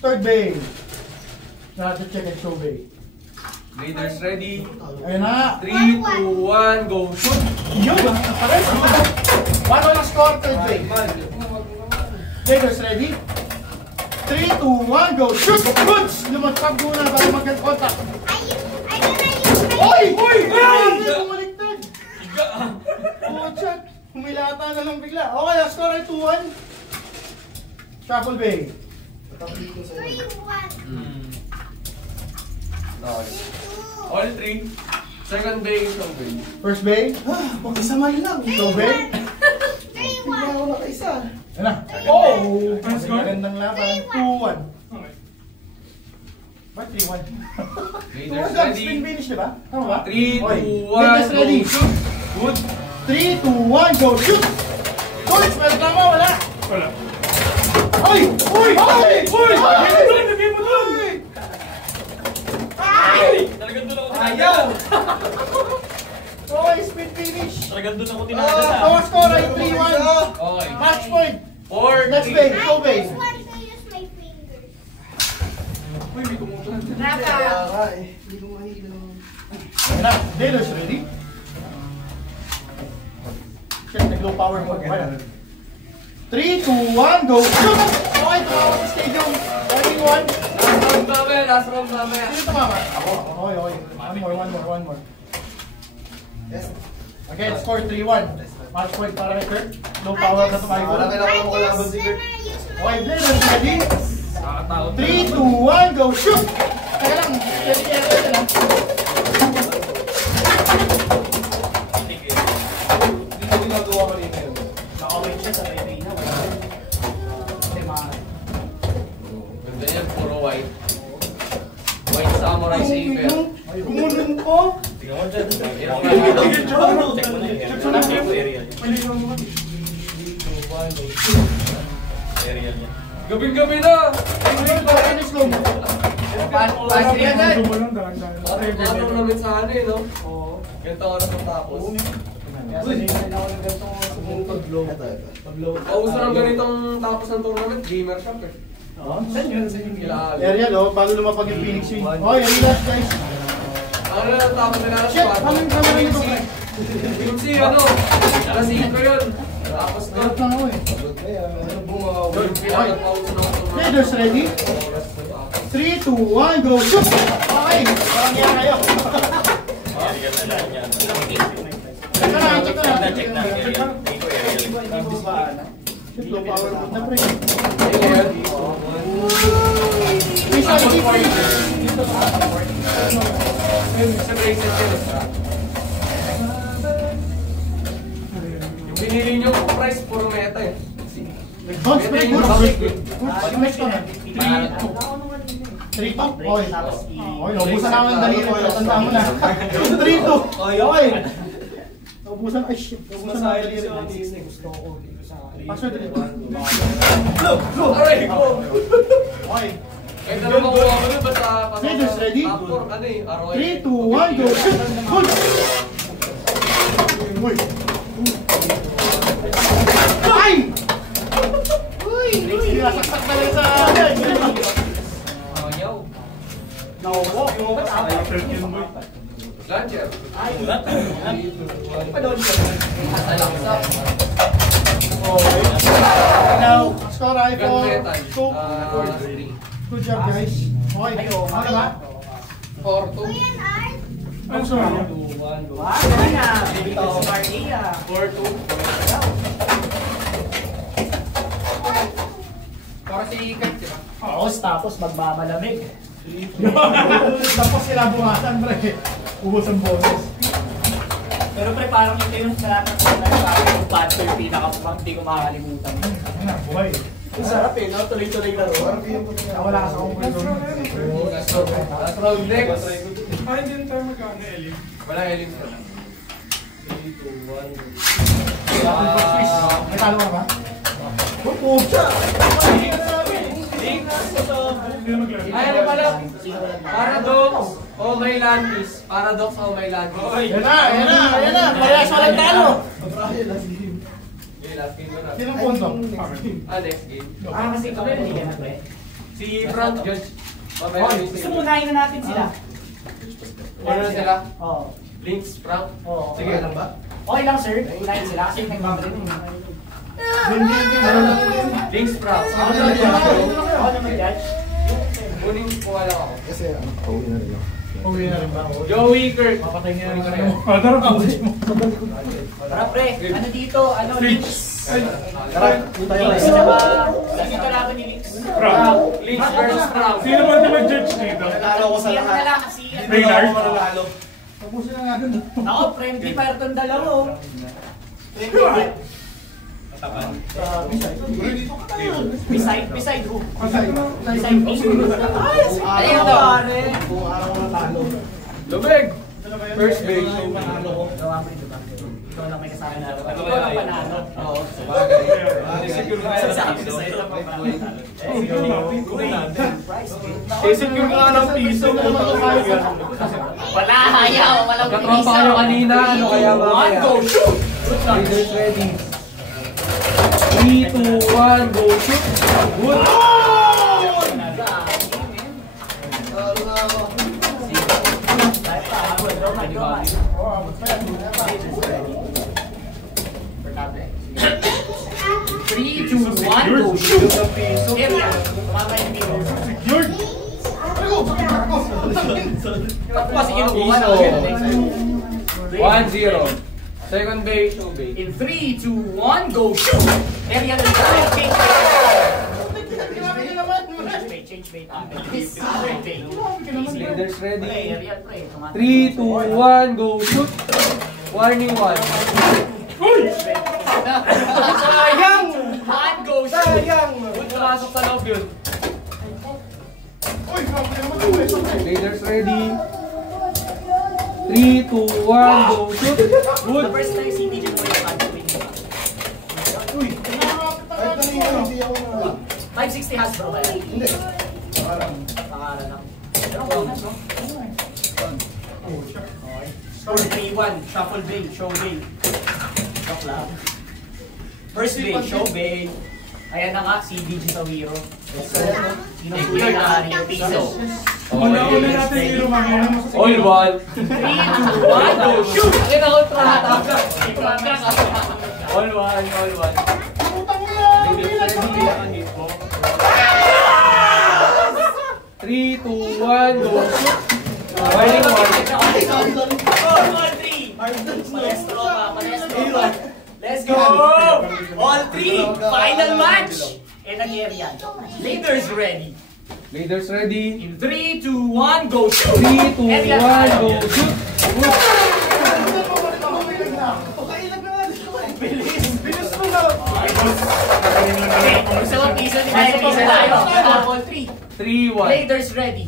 Third base. Natin check and show base. Raiders ready. Ayun na. 3, 2, 1, go shoot! Yun! Napares! 1-1 ang score, third break. Players ready? 3, 2, 1, go! Shoot! Goods! Lumagpag muna bago mag-contact. Oy! Oy! Ay! Bumaliktad! Oh, chat! Humilata na lang bigla. Okay, ang score ay 2-1. Shuffle bay. 3-1. All three. Second bay, isang bay. First bay. Mag-isa man lang. So bay. 3-1. Hindi ako nakaisa. Yan na. Oh! Ang score? Magandang laban. 2-1. Okay. Ba't 3-1? Leaders 2-1 ready. spin finish, diba? Tama ba? 3, 2, 1, Leaders ready. go! Shoot! Good! 3, 2, 1, go! Shoot! Coach, may reklamo, wala! Wala. Ay! Uy! Ay! Uy! Lagay mo doon! Lagay mo doon! Talagang doon ako Ayaw! Okay, spin finish! Talagang doon ako tinatasa. Our score ay 3-1. Okay. Match point! 4, Next 3. bay, go bay! I just want to use my fingers. Uy, may kumukulan. Kaya nga eh. Hindi ko mahilo. Yan na, Leaders ready? Check, nag-low power mo. 3, 2, 1, go! Shoot! Okay, tumama sa stadium. Running 1. Last round mamaya, last round mamaya. Sino tumama? Ako. Okay, okay. One more. Yes. Again, score 3-1. Match point para kay Kurt. Low power ka tumayo. Wala kailangan mo kalaban si Kurt. Okay, Leaders ready? 3, 2, 1, go! Shoot! Teka lang, ready lang. Hindi ko ginagawa kanina yun. Naka-wait siya sa Reyna. Ganda yan, puro white. White samurai saber. Gumulan po. Tingnan mo dyan. Tingnan mo Check mo na yun. Check mo area niya. Area niya. Gabing-gabi na! Finish go. Pass yan dyan! Ano namin sa ano eh, no? Oo. Ganito oras matapos. Pauso ng ganitong tapos ng tournament, gamer shop eh. Saan yun? Saan yun? Kailangan. Ariel, oh, bago lumapag yung Phoenix yun. Oh, relax guys. Ano na tapos nila na Shit, ano yung kamera nito? Quincy, ano? Alas 5 yun. Tapos na. Sarap lang ako eh. Ano bumawa? Yun, pinaka-pauso ng tournament. Leaders ready? 3, 2, 1, go! Shoot! Okay, parang yan kayo. Area na lang yan. Check na. Check na. Area. Hindi ko area. Shoot, low power mode na pre. Ayan. Visuality pre. Sa bracelet yun. Yung binili nyo price, puro meta eh. Don't spray good. Good. Match ko na. 3-2. Okay. Okay, naubusan naman ang daliri. Tandaan mo na. 3-2. Okay. Naubusan. Ay shit. Naubusan na ang daliri. Password ulit. Aray ko! Okay. Kahit ano makuha ko nun, basta pasok Leaders sa ready? top 4, ano eh, ROI. 3, 2, 1, go! Shoot! Good! Uy! Ay! Uy! Sinasaksak na lang sa... Ayaw. Naubo. Launcher. Salaksak. Now, score ay for Gunmetal. 2. Good job guys. Okay. Ano ba? 4-2. Kuya Art, Ano sorry? 4-2. Para si Ikat, di ba? Tapos magmamalamig. Tapos sila bumasan, pre. Ubos ang bonus. Pero pre, parang ito yung salamat sa parang yung Panther pinaka-pump, hindi ko makakalimutan. Ano na, buhay. Ang sarap eh, no? Tuloy-tuloy na ro. Wala ka sa kumpul doon. Last round next. Ay, hindi tayo magkano, Eli. Wala elim ka. May talo ka ba? Pucha! Ay, ano pala? Paradox o may landis. Paradox o may landis. Yan na! Parehas walang talo! Okay, last game ko na. Sino ang punto? Next game. Kasi kami hindi ka na pre. Si Frank Judge. Mamaya yung Gusto mo unahin na natin sila. Ano na sila? Oo. Links, Frank? Oo. Sige. Okay lang ba? Okay lang sir, unahin sila kasi nagmamali na yun. Links props. Ako naman judge. Kuning kuha lang ako. Kasi ano, pauwi na rin ako. Uwi na rin ba? Joey Kirk. Papatay niya rin kayo. Tara, Tara pre, ano dito? Ano links? Tara, punta tayo. Links na ba? Lagi ka laban ni links. Links versus props. Sino ba di mag-judge dito? Nanalo ko sa Siya na lahat. lang kasi. Maynard? Tapusin na natin. Ako, friendly fire tong dalawa. Beside who? Beside me. Ayun to. Kung araw ko natalo. Lumeg. First base. Nanalo ko. Gawa mo ito ba? Ikaw lang may kasama na. Ikaw lang panalo. Oo. Sabi ko sa'yo lang Secure ka ng piso. wala, ayaw. Walang Katropa kayo kanina. Ano kaya ba? One, go, shoot! Leaders ready. 3, 2, 1, go shoot! Good! Talo na ako. 3, 2, 1, go shoot! Area. Secured. Kasi kinukuha na. 1-0. Second base, show base. In 3, 2, 1, go shoot! Area na tayo. Change bait. Leaders ready. Area, pre. 3, 2, 1, go shoot! Warning 1. Sayang! One, go shoot! Sayang! Good pumasok sa loob yun. Leaders ready. 3, 2, 1, go shoot! Good! The first time si DJ Noy yung win. Kahit kanina, hindi ako na. 560 has bro kaya. Hindi. Pangalan lang. Pero bonus no? Okay. Score 3-1. Shuffle bay. Show bay. Joke lang. First bay. Show bay. Ayan na nga, si DJ Tawiro. Sino po yung piso? Una natin yung lumangin. All one. 3, 2, 1, go shoot! Ayun ako trata. All one. All one. Putang mo yan! Leaders ready. 3, 2, 1, go shoot! Warning 1. All 3! Palestro ka, palestro. Let's go! All 3! Final match! And nangyari yan. Leaders ready. Leaders ready. In 3, 2, 1, go shoot! 3, 2, 1, go shoot! Bilis mo na! Okay, gusto mo piso ni Mike Piso tayo. All 3. 3, 1. Leaders ready.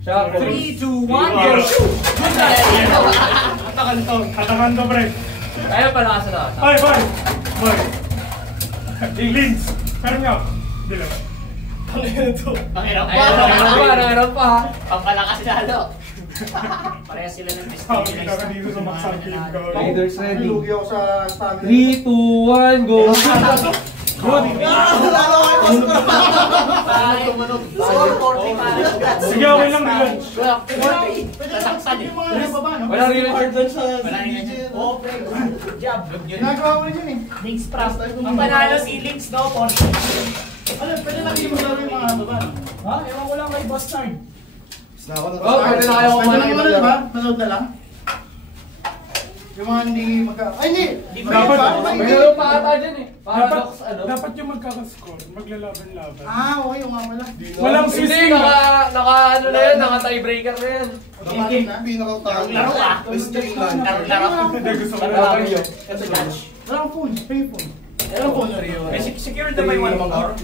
Shuffle. 3, 2, 1, go shoot! Good luck! Atakan to, pre. Kaya pala ka sa lahat. Ay, boy! Boy! Links! Meron nga. Dila. Pakirap Nangarap pa ha. Pampalakas lalo. Pareha sila ng Sabi kita ka dito sa maksang game ko. Leaders ready. Lugi ako sa stamina. 3, 2, 1, go shoot! Good! Sige, okay lang, relax. Nasaksan eh. Wala rin yung hard Sa DJ. Oh, pre. Good job. Ginagawa ko rin yun eh. Links Prop. Ang panalo si Links, no? Ano, pwede lang hindi mo sabi yung mga baba. Ha? Ewan ko lang kay Boss Nard. Gusto ako na. Oh, pwede na kayo Pwede lang kumain. mo ba? Manood na lang? Yung mga hindi magka... Ay, hindi! Dapat- Meron pa ata dyan eh. Paradox, ano? Dapat yung magkakascore, maglalaban-laban. Ah, okay, yung nga pala. Walang Hindi, swing. naka ano na yan, naka tiebreaker na yan. Pinakatalo. Laro ah. String lang. Laro. Hindi, gusto ko Laro lang. yun. Ito match. Walang phone, pay phone. Walang phone. Secure na ba yung 1 more?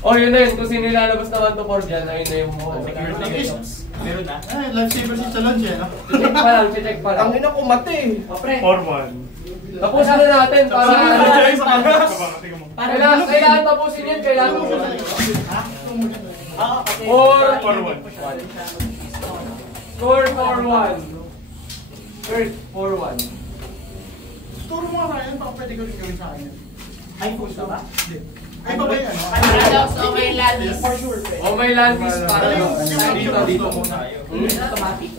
Oh, yun na yun. Kung sino ilalabas na 1 to 4 dyan, ayun na yung Secure na yun. Meron na. Ay, lifesaver si Challenge eh, no? check pa lang, check pa lang. Ang ina ko mati. O, pre. Or one. Tapusin na natin para... Para Kailangan tapusin yan, kailangan tapusin. Ah, okay. Or one. Score 4-1. Third, 4-1. Turo mo nga sa akin, baka pwede ko rin gawin sa akin. Ay, push ka ba? Hindi. Ay, ba yan? Paradox o may landis. O may landis, paradox. Dito muna. Automatic.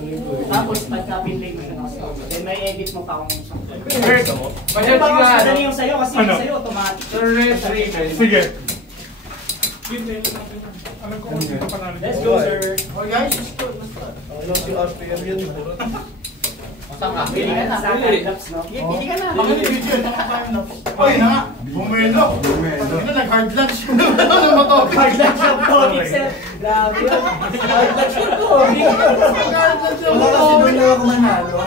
Tapos pagka pinlay mo siya nakasabi. Then may edit mo pa kung isang play. Budget Pero nga. madali yung sa'yo kasi yung sa'yo automatic. Sige. Alam ko kung sino panalo. Let's go, sir. Oh guys, let's go. Ano si RPM yan? Pili ka na. Pili ka na. Bakit yung video? Oy, na nga. Bumelo. Ito, nag-hard lunch. Ano ba to? Hard lunch yung COVID, sir. Grabe yun. Hard lunch yung COVID. Nag-hard lunch yung Wala kasi doon na ako manalo.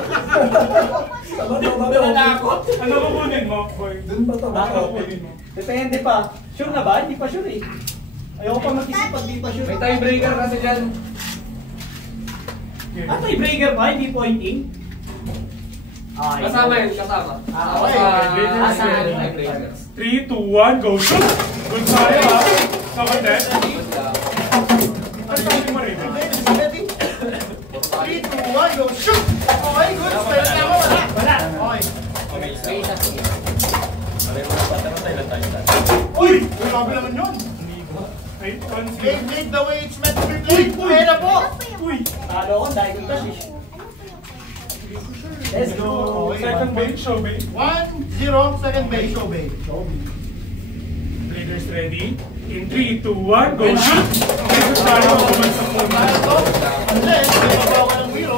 Ano kukunin mo, boy? Doon pa to. Ano kukunin mo? Depende pa. Sure na ba? Hindi pa sure eh. Ayoko pa mag-isip pag di pa sure. May tiebreaker kasi dyan. Ah, may breaker ba? Hindi pointing? Kasama yun, kasama. okay. Kasama yung tiebreakers. 3, 2, 1, go shoot! Good tayo ha. Sabat eh. Ano sabi mo rin? Ready? 3, 2, 1, go shoot! Okay, good. Style na mo, wala. Wala. Okay. Uy! Grabe naman yun. 8, 1, Play 0. it the way it's meant to be played. Kaya na po. Uy! Talo ko dahil yung touch. Let's go. Second base, show base. 1-0, second base, show base. Players ready? In 3, 2, 1, go shoot! Okay, good tayo. Bumansang muna. Kaya to, unless may mabawa ka ng wheel,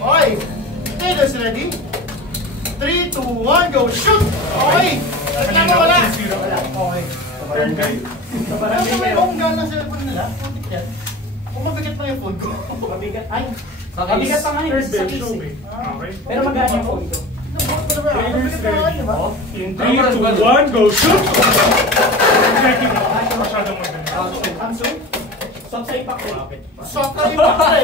okay, players ready? 3, 2, 1, go shoot! Okay, reklamo wala. Okay. Third guy. Ano may onggal na cellphone nila? Kung mabigat na yung phone ko. Mabigat. Ay. Sa Mabigat pa nga yun. Third Sa base, show case eh. base. Okay. Pero magkano yung phone ko? Players ready? In 3, 2, 1, go shoot! Checking out. Masyadong magaling. Hanso? Stop sa impact ko. Soft na yung pakay.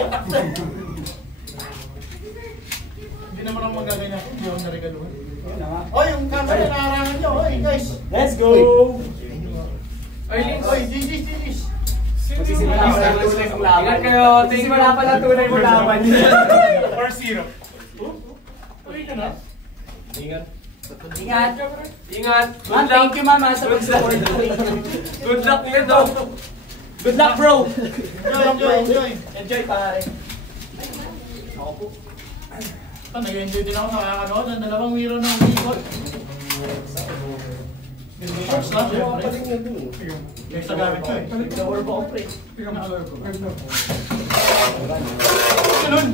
Hindi naman ako magaganyan. Hindi ako naregaluhan. Yun na nga. Oy, yung camera na naarangan nyo. Oy, guys. Let's go! Ay, Lins. Oy, GG's. Magsisimula ko na yung tunay mong laban. Ingat kayo. Magsisimula pa na tunay mong laban. Or 0. Uy ka na. Ingat. Ingat. Ma'am, thank you mama sa pag-support. Good luck nyo daw. Good luck bro! Enjoy. Enjoy pare. Ako po. Nag-enjoy din ako nakakanood ng dalawang wiro ng ikot. Shorts lang, syempre. Yung sa gamit ko eh. Lower ba ako pre? Ganun.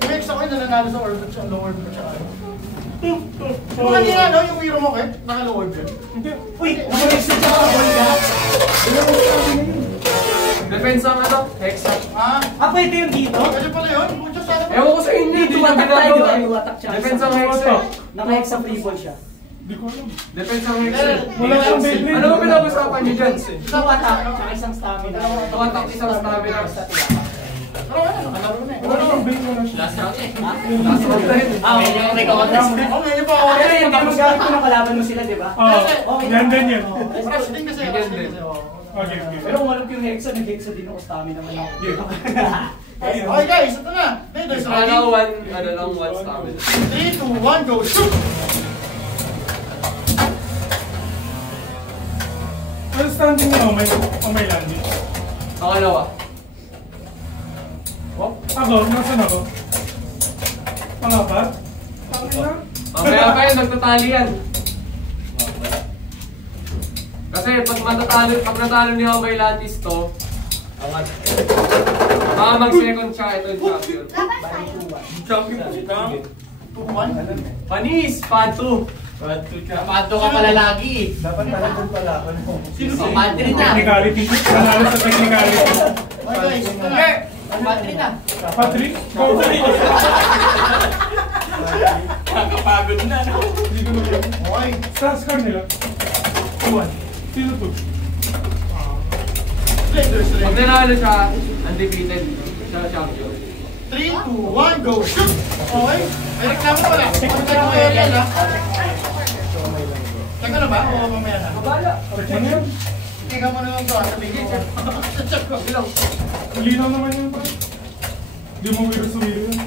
Yung ex ako yung nananalo sa orbit siya, lower ko siya. Kung hindi nga no, yung wiro mo kaya, naka-lower ko. Uy! Umalis na siya mga boy ka! Defense ang ano? Hexa. Ah, Pwede yung dito? kasi pala yun. Mucho sana. Ewan ko sa inyo. Hindi na ginagawa. Tuwatak siya. Defense ang Hexa. Naka-hexa free ball siya. Hindi ko alam. Defense ang Hexa. Wala siyang Beyblade. Ano ba pinag-usapan nyo dyan? Tuwatak, tsaka isang stamina. Tuwatak, isang stamina. Pero ano, nakalaro na eh. Wala siyang Beyblade. Wala siya. Last round na yun. Okay, yung recommend. Oh, ngayon pa ako. Pero yung gamit ko ng kalaban mo sila, di ba? Oo. Yan din yan. Rush din kasi. Rush din kasi. Okay, okay. Pero kung alam ko yung hexa, nag-hexa din ako, stamina naman ako. Okay guys, ito na. There's ready. Ano lang, one stamina. 3, 2, 1, go shoot! Ano standing niya? O may landing? Ang alawa. Ako? Nasaan ako? Pangapat? Tangina? Mamaya pa yun, nagtatali yan. Kasi pag natalo ni Hobay Latis to, mag-second siya, ito yung champion. Champion po si Tang. 2-1. Panis! Pato! Pato ka pala lagi. Dapat talagang pala ako. Sino si? Battery na. Technicality. Nanalo sa technicality. Okay guys, ito na. Battery na. Patrick? Go! Nakakapagod na, no? Hindi ko na Okay. score nila. 2-1. Sino to? There's Pag ready. nanalo siya, undefeated siya champion. 3, 2, 1, go shoot! Okay. May reklamo pala. Pagkakita ko yan ha. Taga na ba? O mamaya na? Kabala! Ano yan? Tingnan mo na lang ito. Sabihin ko. Check ko. Bilang. Linaw naman yun pa. Hindi mo wiro sumilo yun.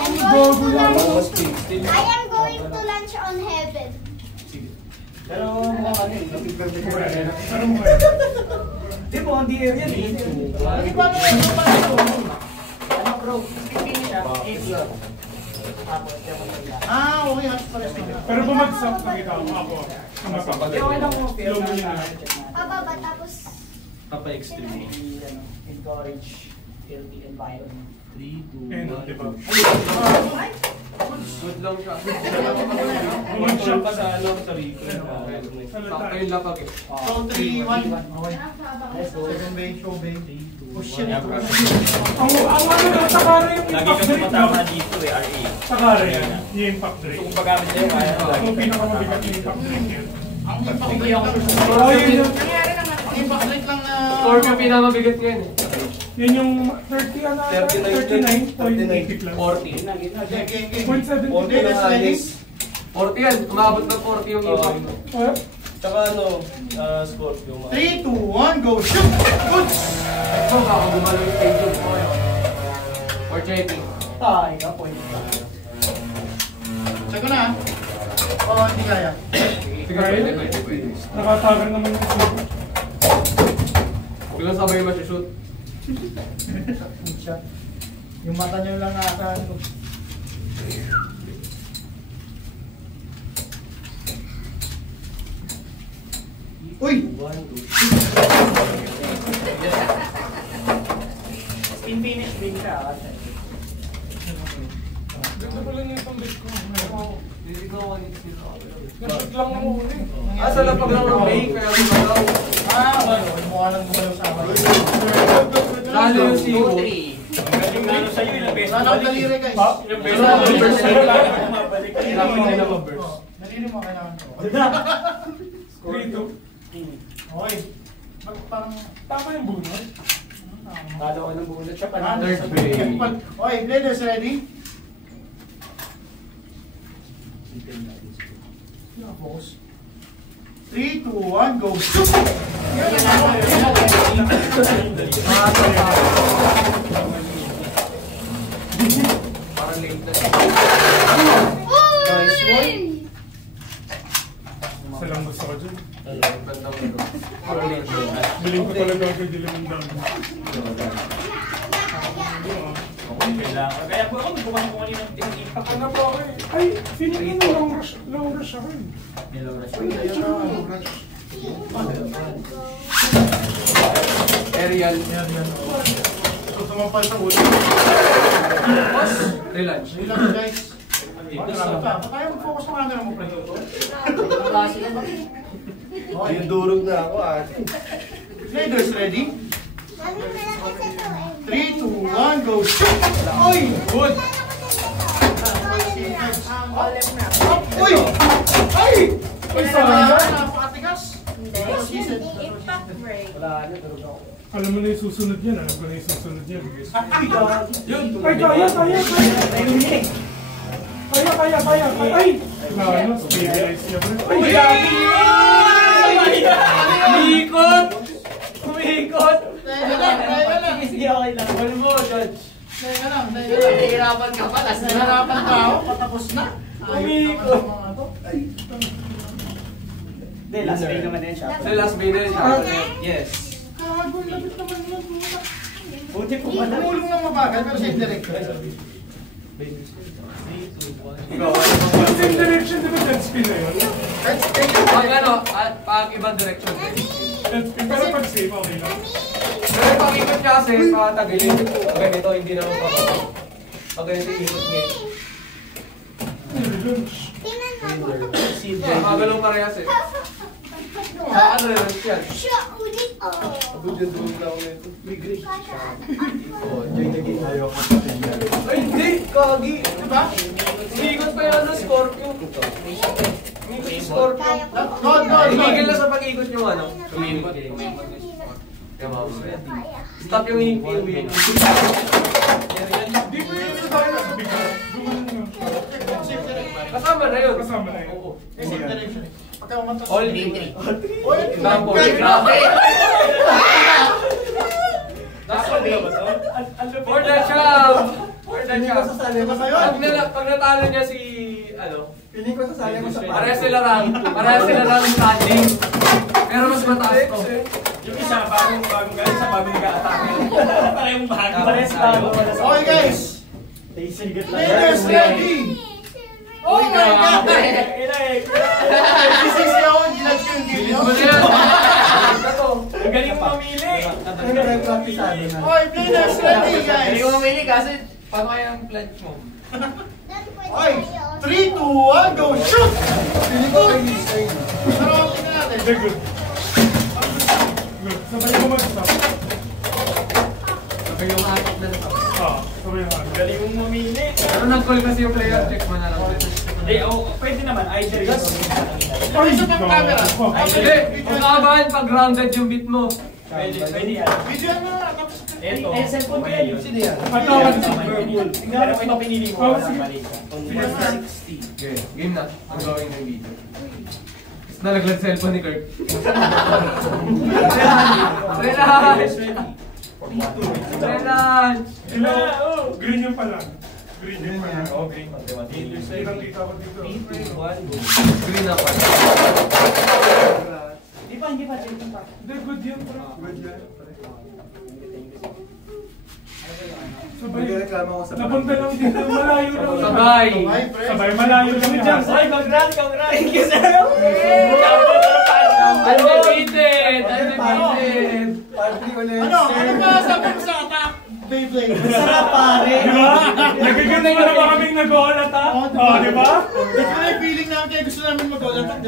I am going to lunch on heaven. Pero mukhang ano eh. Ano mo kayo? Di mo, hindi yan eh. Hindi pa naman ito pa ito. Ano bro? Pipili siya. 8 yun. Tapos, Ah, okay. Halos pares na. Pero bumagsak, nakita ko ako. Sumasak. okay lang mo. Pero Slow mo yun. Pababa, tapos Papa-extreme. encourage healthy environment. 3, 2, And, di ba? Good lang siya. Bumagsak. pa sa ano, sa Rico. Sakto yung lapag eh. So, 3, 1. Okay. Let's go. Second base, show base. Oh shit. Ang ano lang, sakara yung Lagi impact kasi break matama lang. dito eh, RA. Sakara yan, yung impact break. Kung paggamit niya yung kaya. Ang pinakamabigat yung impact break yan. Ang impact break lang. Oh, yun yung, Ang impact break lang na... Scorpio pinamabigat ngayon eh. yun yung 30 ano, 39.80 plus. 40. Game. 0.7. Ladies, ladies. 40 yan. Umabot ng 40 yung impact. Oh, Tsaka ano, Scorpio. 3, 2, 1, go shoot! Goods! Ito, baka gumalo yung stadium ko eh. Or checking. Ay, ka point. Check ko na. Oo, hindi kaya. Sige, pwede. nakatagal naman yung super. Huwag lang sabay masushoot. Yung mata niyo lang nakakaan ko. Uy! Spin finish din siya. Ganda pala niya itong bait ko. Hindi ko 1-0. Nag-shoot lang ako uli. Sa lapag lang ng May, kaya gumalaw. Mukha lang gumalaw sa akin. Lalo yung si Wo. Yung ano sa'yo, ilang beses Sana ang daliri guys. Ha? Ilang beses beses na na sa'yo. bumabalik. Kailangan mo nila mag-burst. Daliri mo kailangan ko. 3-2. Okay. Parang... Tama yung bunod. Talo ko ng bunot siya pa. Third base. Okay, Bladers ready? Focus. 3, 2, 1, go! Shoot! Parang late na. Nice one. Isa lang gusto ko dyan. Bandang ano. Parang late na. Biling ko pala gagawin din lang dami. Kaya po ako, nagbukan ko kanina ng impact. Ano po ako eh? Ay, feeling ko long rush ako eh. Aerial. Gusto mo pa sa ulo. Boss, relaunch. Relax guys. Patay mo focus mo camera mo, pre. Yung durog na ako Bladers ready? 3, 2, 1, go! Shoot! Oy! Good! Uy! Ay! Ay, sayang. Napakatigas. impact break. Alam mo na yung susunod yan. Alam ko na yung susunod yan. Yun! Ay, kaya. Kaya. Ay! Ano, stabilize niya. Ay, Umikot! Umikot! Teka lang. Sige, okay lang. Ano mo, Judge? Teka lang. Nahihirapan ka pala. Nahirapan ka ako. Patapos na. Umikot! Hindi, last day naman din siya. Sa last bay na yun. Yes. Gago, lapit naman yun. Buti po ba na? Tumulong lang mabagal, pero same direction. Ikaw, same direction, di ba dead spin na yun? pag ano, pag ibang direction. Dead spin, pero pag save, okay lang. Pero pag ikot niya kasi, patagilin. Ganito, hindi naman papapag. Pag ganito ikot niya. Magalong parehas eh. Ano relaunch yan? Abot yung durog na ako nito. Ay, hindi! Kagi! Diba? Umikot pa yan ng Scorpio. Umikot yung Scorpio. Igigil na sa pag-ikot yung ano. Umikot. Stop yung inipin. Di ko yun sa tayo sa bigat. Kasama na yun. Kasama na yun. Oo. Same direction eh. Pagka umatas. All D3. Uy! Example. Grabe! For the champ! For the champ. Diba sa'yo? Pag natalo niya si, ano, Piling ko sasali mo sa Pareha sila lang standing. Pero mas mataas to. Yung isa, bagong galing sa bagong nag-a-atake. Parehong bago. Parehas bago. Okay guys! Players ready! Oh my God! Sisisi ako, ginag yung game nyo. Ang galing mo mamili. Okay, players ready guys! Hindi ko mamili kasi paano kaya ang plant mo? Okay, 3, 2, 1, go shoot! Pero tingnan natin. Very good. Good. Sabay mo mag-stop. Sabay yung apat na lang. Sabay yung apat. Galing mong mamili. Pero nag-call kasi yung player, check mo na lang. Pwede naman. Either yun. Ay, isa pang camera. Hindi, pagkabahan pag grounded yung beat mo. Pwede yan. Video na, tapos Ito. cellphone ko Okay, yan. yun. Sino yan? Ito, Pero kung ito pinili mo, walang mali. Okay, game na. Ang gawin ng video. Nalaglag cellphone ni Kurt. Relax! Relax! Green yung pala. Green yung pala. Okay, mathematician. Kitang-kita ko dito. Green na pa. Hindi pa. Hindi, good yun. Good yan. Sabay. Nagreklamo ako sa Napunta lang dito. Malayo lang. Sabay! Sabay, malayo lang yan. Ay, congrats! Thank you, sir! Undefeated! Undefeated! Ano ba sabi mo sa attack? Beyblade. Sarap pare. Di ba? Nagiging mo na ba kaming nag-uulat ha? Oo, di ba? Ito na yung feeling namin kaya gusto namin mag-all attack.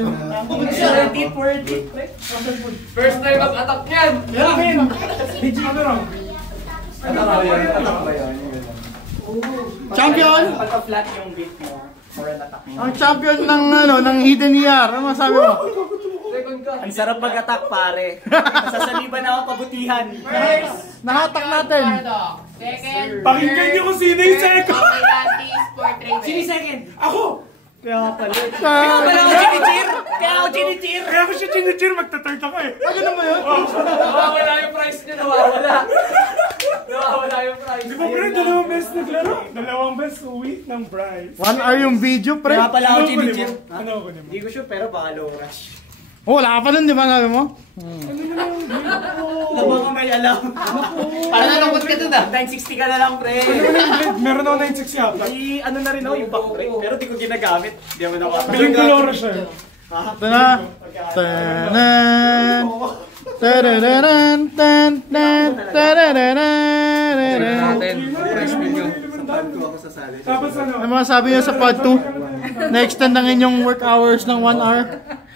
Worth it. First time mag-attack yan! Ano lang? Champion! Pagka-flat yung beat mo, for an attack mo. Ang champion ng ng Hidden ER. Ano masabi mo? Second ka. Ang sarap mag-attack pare. Masasaliban ako kabutihan. Nahatak natin. Second. Pakinggan niyo kung sino yung second. Pilates, portrait. Sino second? Ako! Kaya pala. Kaya Kaya ako chinichir! Kaya ako chinichir! Kaya ko siya chinuchir, magta-third ako eh. ganun ba yun? Nawawala yung prize niya, nawawala. Nawawala yung prize. Di ba pre, dalawang beses naglaro? Dalawang beses uwi ng prize. 1 hour yung video, pre. Kaya pala ako Ano kunin chinichir. mo? Ano kunin mo? Hindi ko sure pero baka low rush. Oh, wala ka pa nun, di ba sabi mo? Alam mo may alam. Parang nalungkot ka dun ah. 960 ka na lang pre. Meron ako 9.6 yata. Ano na rin ako yung back break. Pero di ko ginagamit. Di ako nakapag. Biling ko Laura siya. Ito na. Tanan. Tarararan, tan, tan, tarararan. Natin, prize million. Tapos ano? Ano masasabi niyo sa part 2? Na-extend ang inyong work hours ng 1 hour?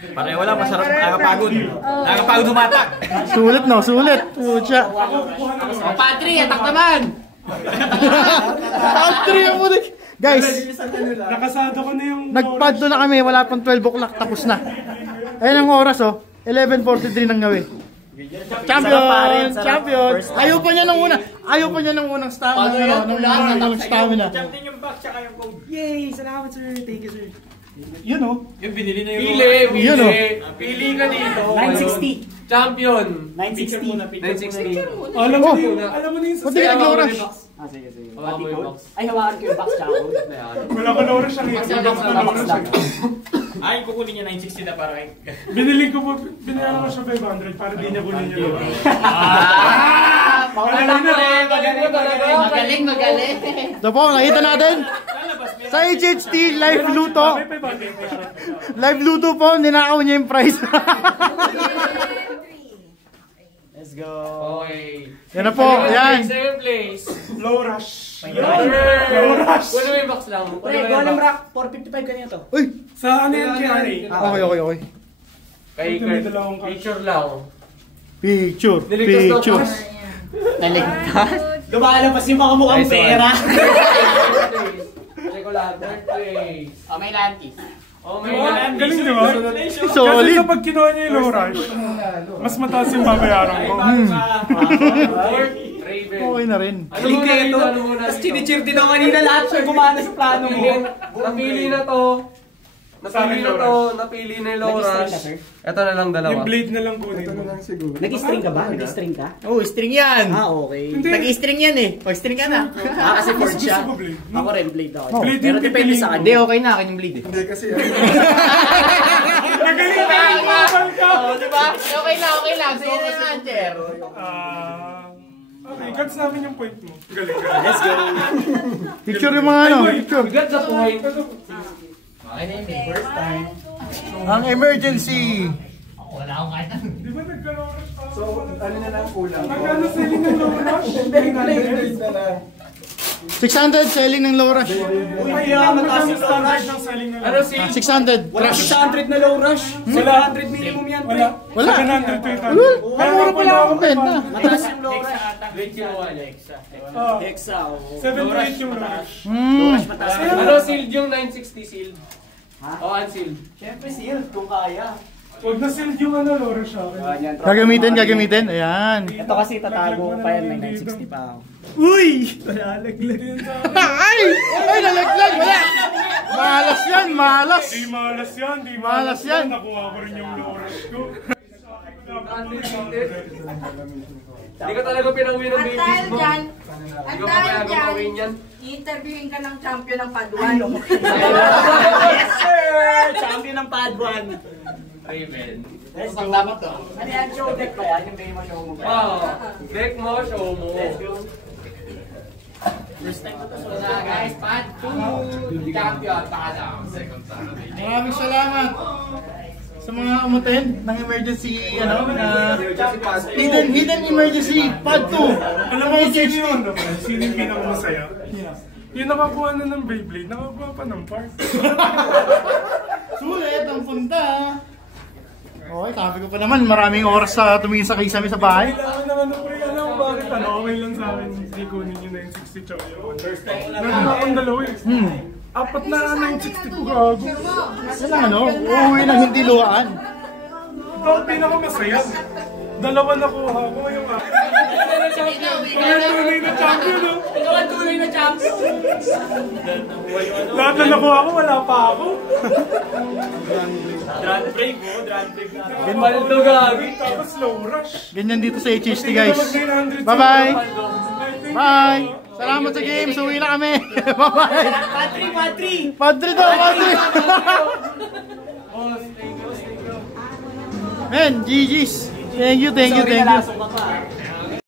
Pareho lang, masarap. Nakakapagod. Nakakapagod humatak. Sulit no, sulit. Pucha. O, Padre, attack naman. Top 3 ang mulik. Guys, Nakasado ko na yung... nagpad to na kami, wala pang 12 o'clock, tapos na. Ayun ang oras oh, 11:43 ng gabi. Champion! Champion! Ayaw pa niya ng una. Ayaw pa niya ng unang stamina. Ng stamina. Champion yung back, tsaka yung code. Yay! Salamat sir. Thank you sir. Yun oh. Yung binili na yung... Pili! Yun, oh. Pili ka dito. 960. Champion! 960. Alam mo Oh. din, alam mo din sa... Ba't di ka nag-oras? Ah, sige, sige. Hawakan mo yung box. Ay, hawakan ko yung box tsaka code. Wala ko Laura siya ngayon. Wala ko Laura siya. Ay, kukunin niya 960 na para kay... Binili ko po, binayaran ko siya 500 para di niya kunin niya Laura. Magaling mo talaga. Magaling, magaling. Ito po, nakita natin. Sa HHT, live luto. May 500. Live luto po, ninakaw niya yung price. Let's go. Okay. Yan na po, yan. Second place. Low rush. Low rush. Kunin mo yung box lang. Pre, Golem Rock. 455 kanina to. Uy, Sa ano yan kay Ari? okay. Kay May Kurt. dalawang card. Picture lang. Picture, Niligtas na picture. box. Naligtas. Lumalabas yung mga mukhang Nice one. pera. Third place. Check ko lang. Third place. O, may lantis. Oh my Oh, God. galing di ba? Solid. Kasi kapag kinuha niya yung low rush, mas mataas yung babayaran ko. Fourth, Raven. Okay na rin. Ano muna dito? Ano muna Tapos dito? chinichir din ako kanina lahat siya gumana sa plano mo. Napili na to. Napili na to, napili na yung low rush. Ito na lang dalawa. Yung blade na lang kunin mo. Nag-string ka ba? Nag-string ka? Oh, string yan. Ah, okay. Hindi. Nag-string yan eh. Pag-string ka na. Kasi Mas cord gusto siya. ko blade. Ako rin, blade ako. Blade Pero yung depende pipiliin sa ko. Hindi, kanya. okay na. Akin yung blade eh. Hindi kasi Nagaling ka! Kumabal ka! Oh, diba? Okay lang. Sa'yo na yung answer. Okay, guts namin yung point mo. Galing ka. Let's go. Picture yung mga ano. Picture. We got the point. first time. Ang emergency. Di ba nagkaroon? So, ano na lang kulang? Magkano selling ng low rush? Blade na lang. 600 selling ng low rush. Kaya mataas yung standard ng selling ng Ano low rush. si? 600 rush. 600 na low rush. 700 minimum yan, pre. Wala. 700 to 800. Ang mura pala akong benta. Mataas yung low rush. Oh, Hexa, oh. 7 to 8 yung low rush. Low rush mataas. Ano sealed yung 960 sealed? O unsealed? Siyempre, seal, kung kaya. Huwag na sealed yung ano, low rush akin. Gagamitin. Ayan. Ito kasi tatago ko pa yan, may 960 pa ako. Uy! Ay! Ay, nalaglag! Wala! Malas yan, malas! Di malas yan, di Malas yan. Nakuha ko rin yung low rush ko. Hindi ka talaga pinang-win ng At babies dahil mo. dyan, Hindi ka papayagang mawin yan. i-interviewin ka ng champion ng Paduan. Yes, sir! Champion ng Paduan. Raven. Let's go. Ano yan, show deck ba yan? Yung Bema show mo ba? Oo. Deck mo, show mo. Let's go. First time ko to. So na guys, Pad 2. Champion, Padam. Second Saturday. Maraming salamat sa mga umutin ng emergency, hidden emergency, pad 2. Alam mo sino yun? Sino yung pinakamasaya? Yung nakakuha na ng Beyblade, nakakuha pa ng part. Sulit ang punta. Okay, sabi ko pa naman, maraming oras sa tumingin sa kisame sa bahay. Kailangan naman ako rin, alam mo bakit okay lang sa akin, hindi kunin yung 960 tsaka yung 1. Meron akong dalawa eh. Apat na 960 ko gago. Yan ang uuwi ng hindi luhaan. Ito ang pinakamasaya. Dalawa nakuha ko yung akin. Ang tunay na champion, no? Ikaw ang tunay na champion. Lahat na nakuha ko, wala pa ako. Drag break mo, drag break na. Paldo gagi. Tapos slow rush. Ganyan dito sa HHT guys. Bye-bye! Bye! Salamat sa games, uwi na kami! Bye-bye! Padre daw, Padre! Men, GG's! Thank you. Sorry, nalasok ka pa.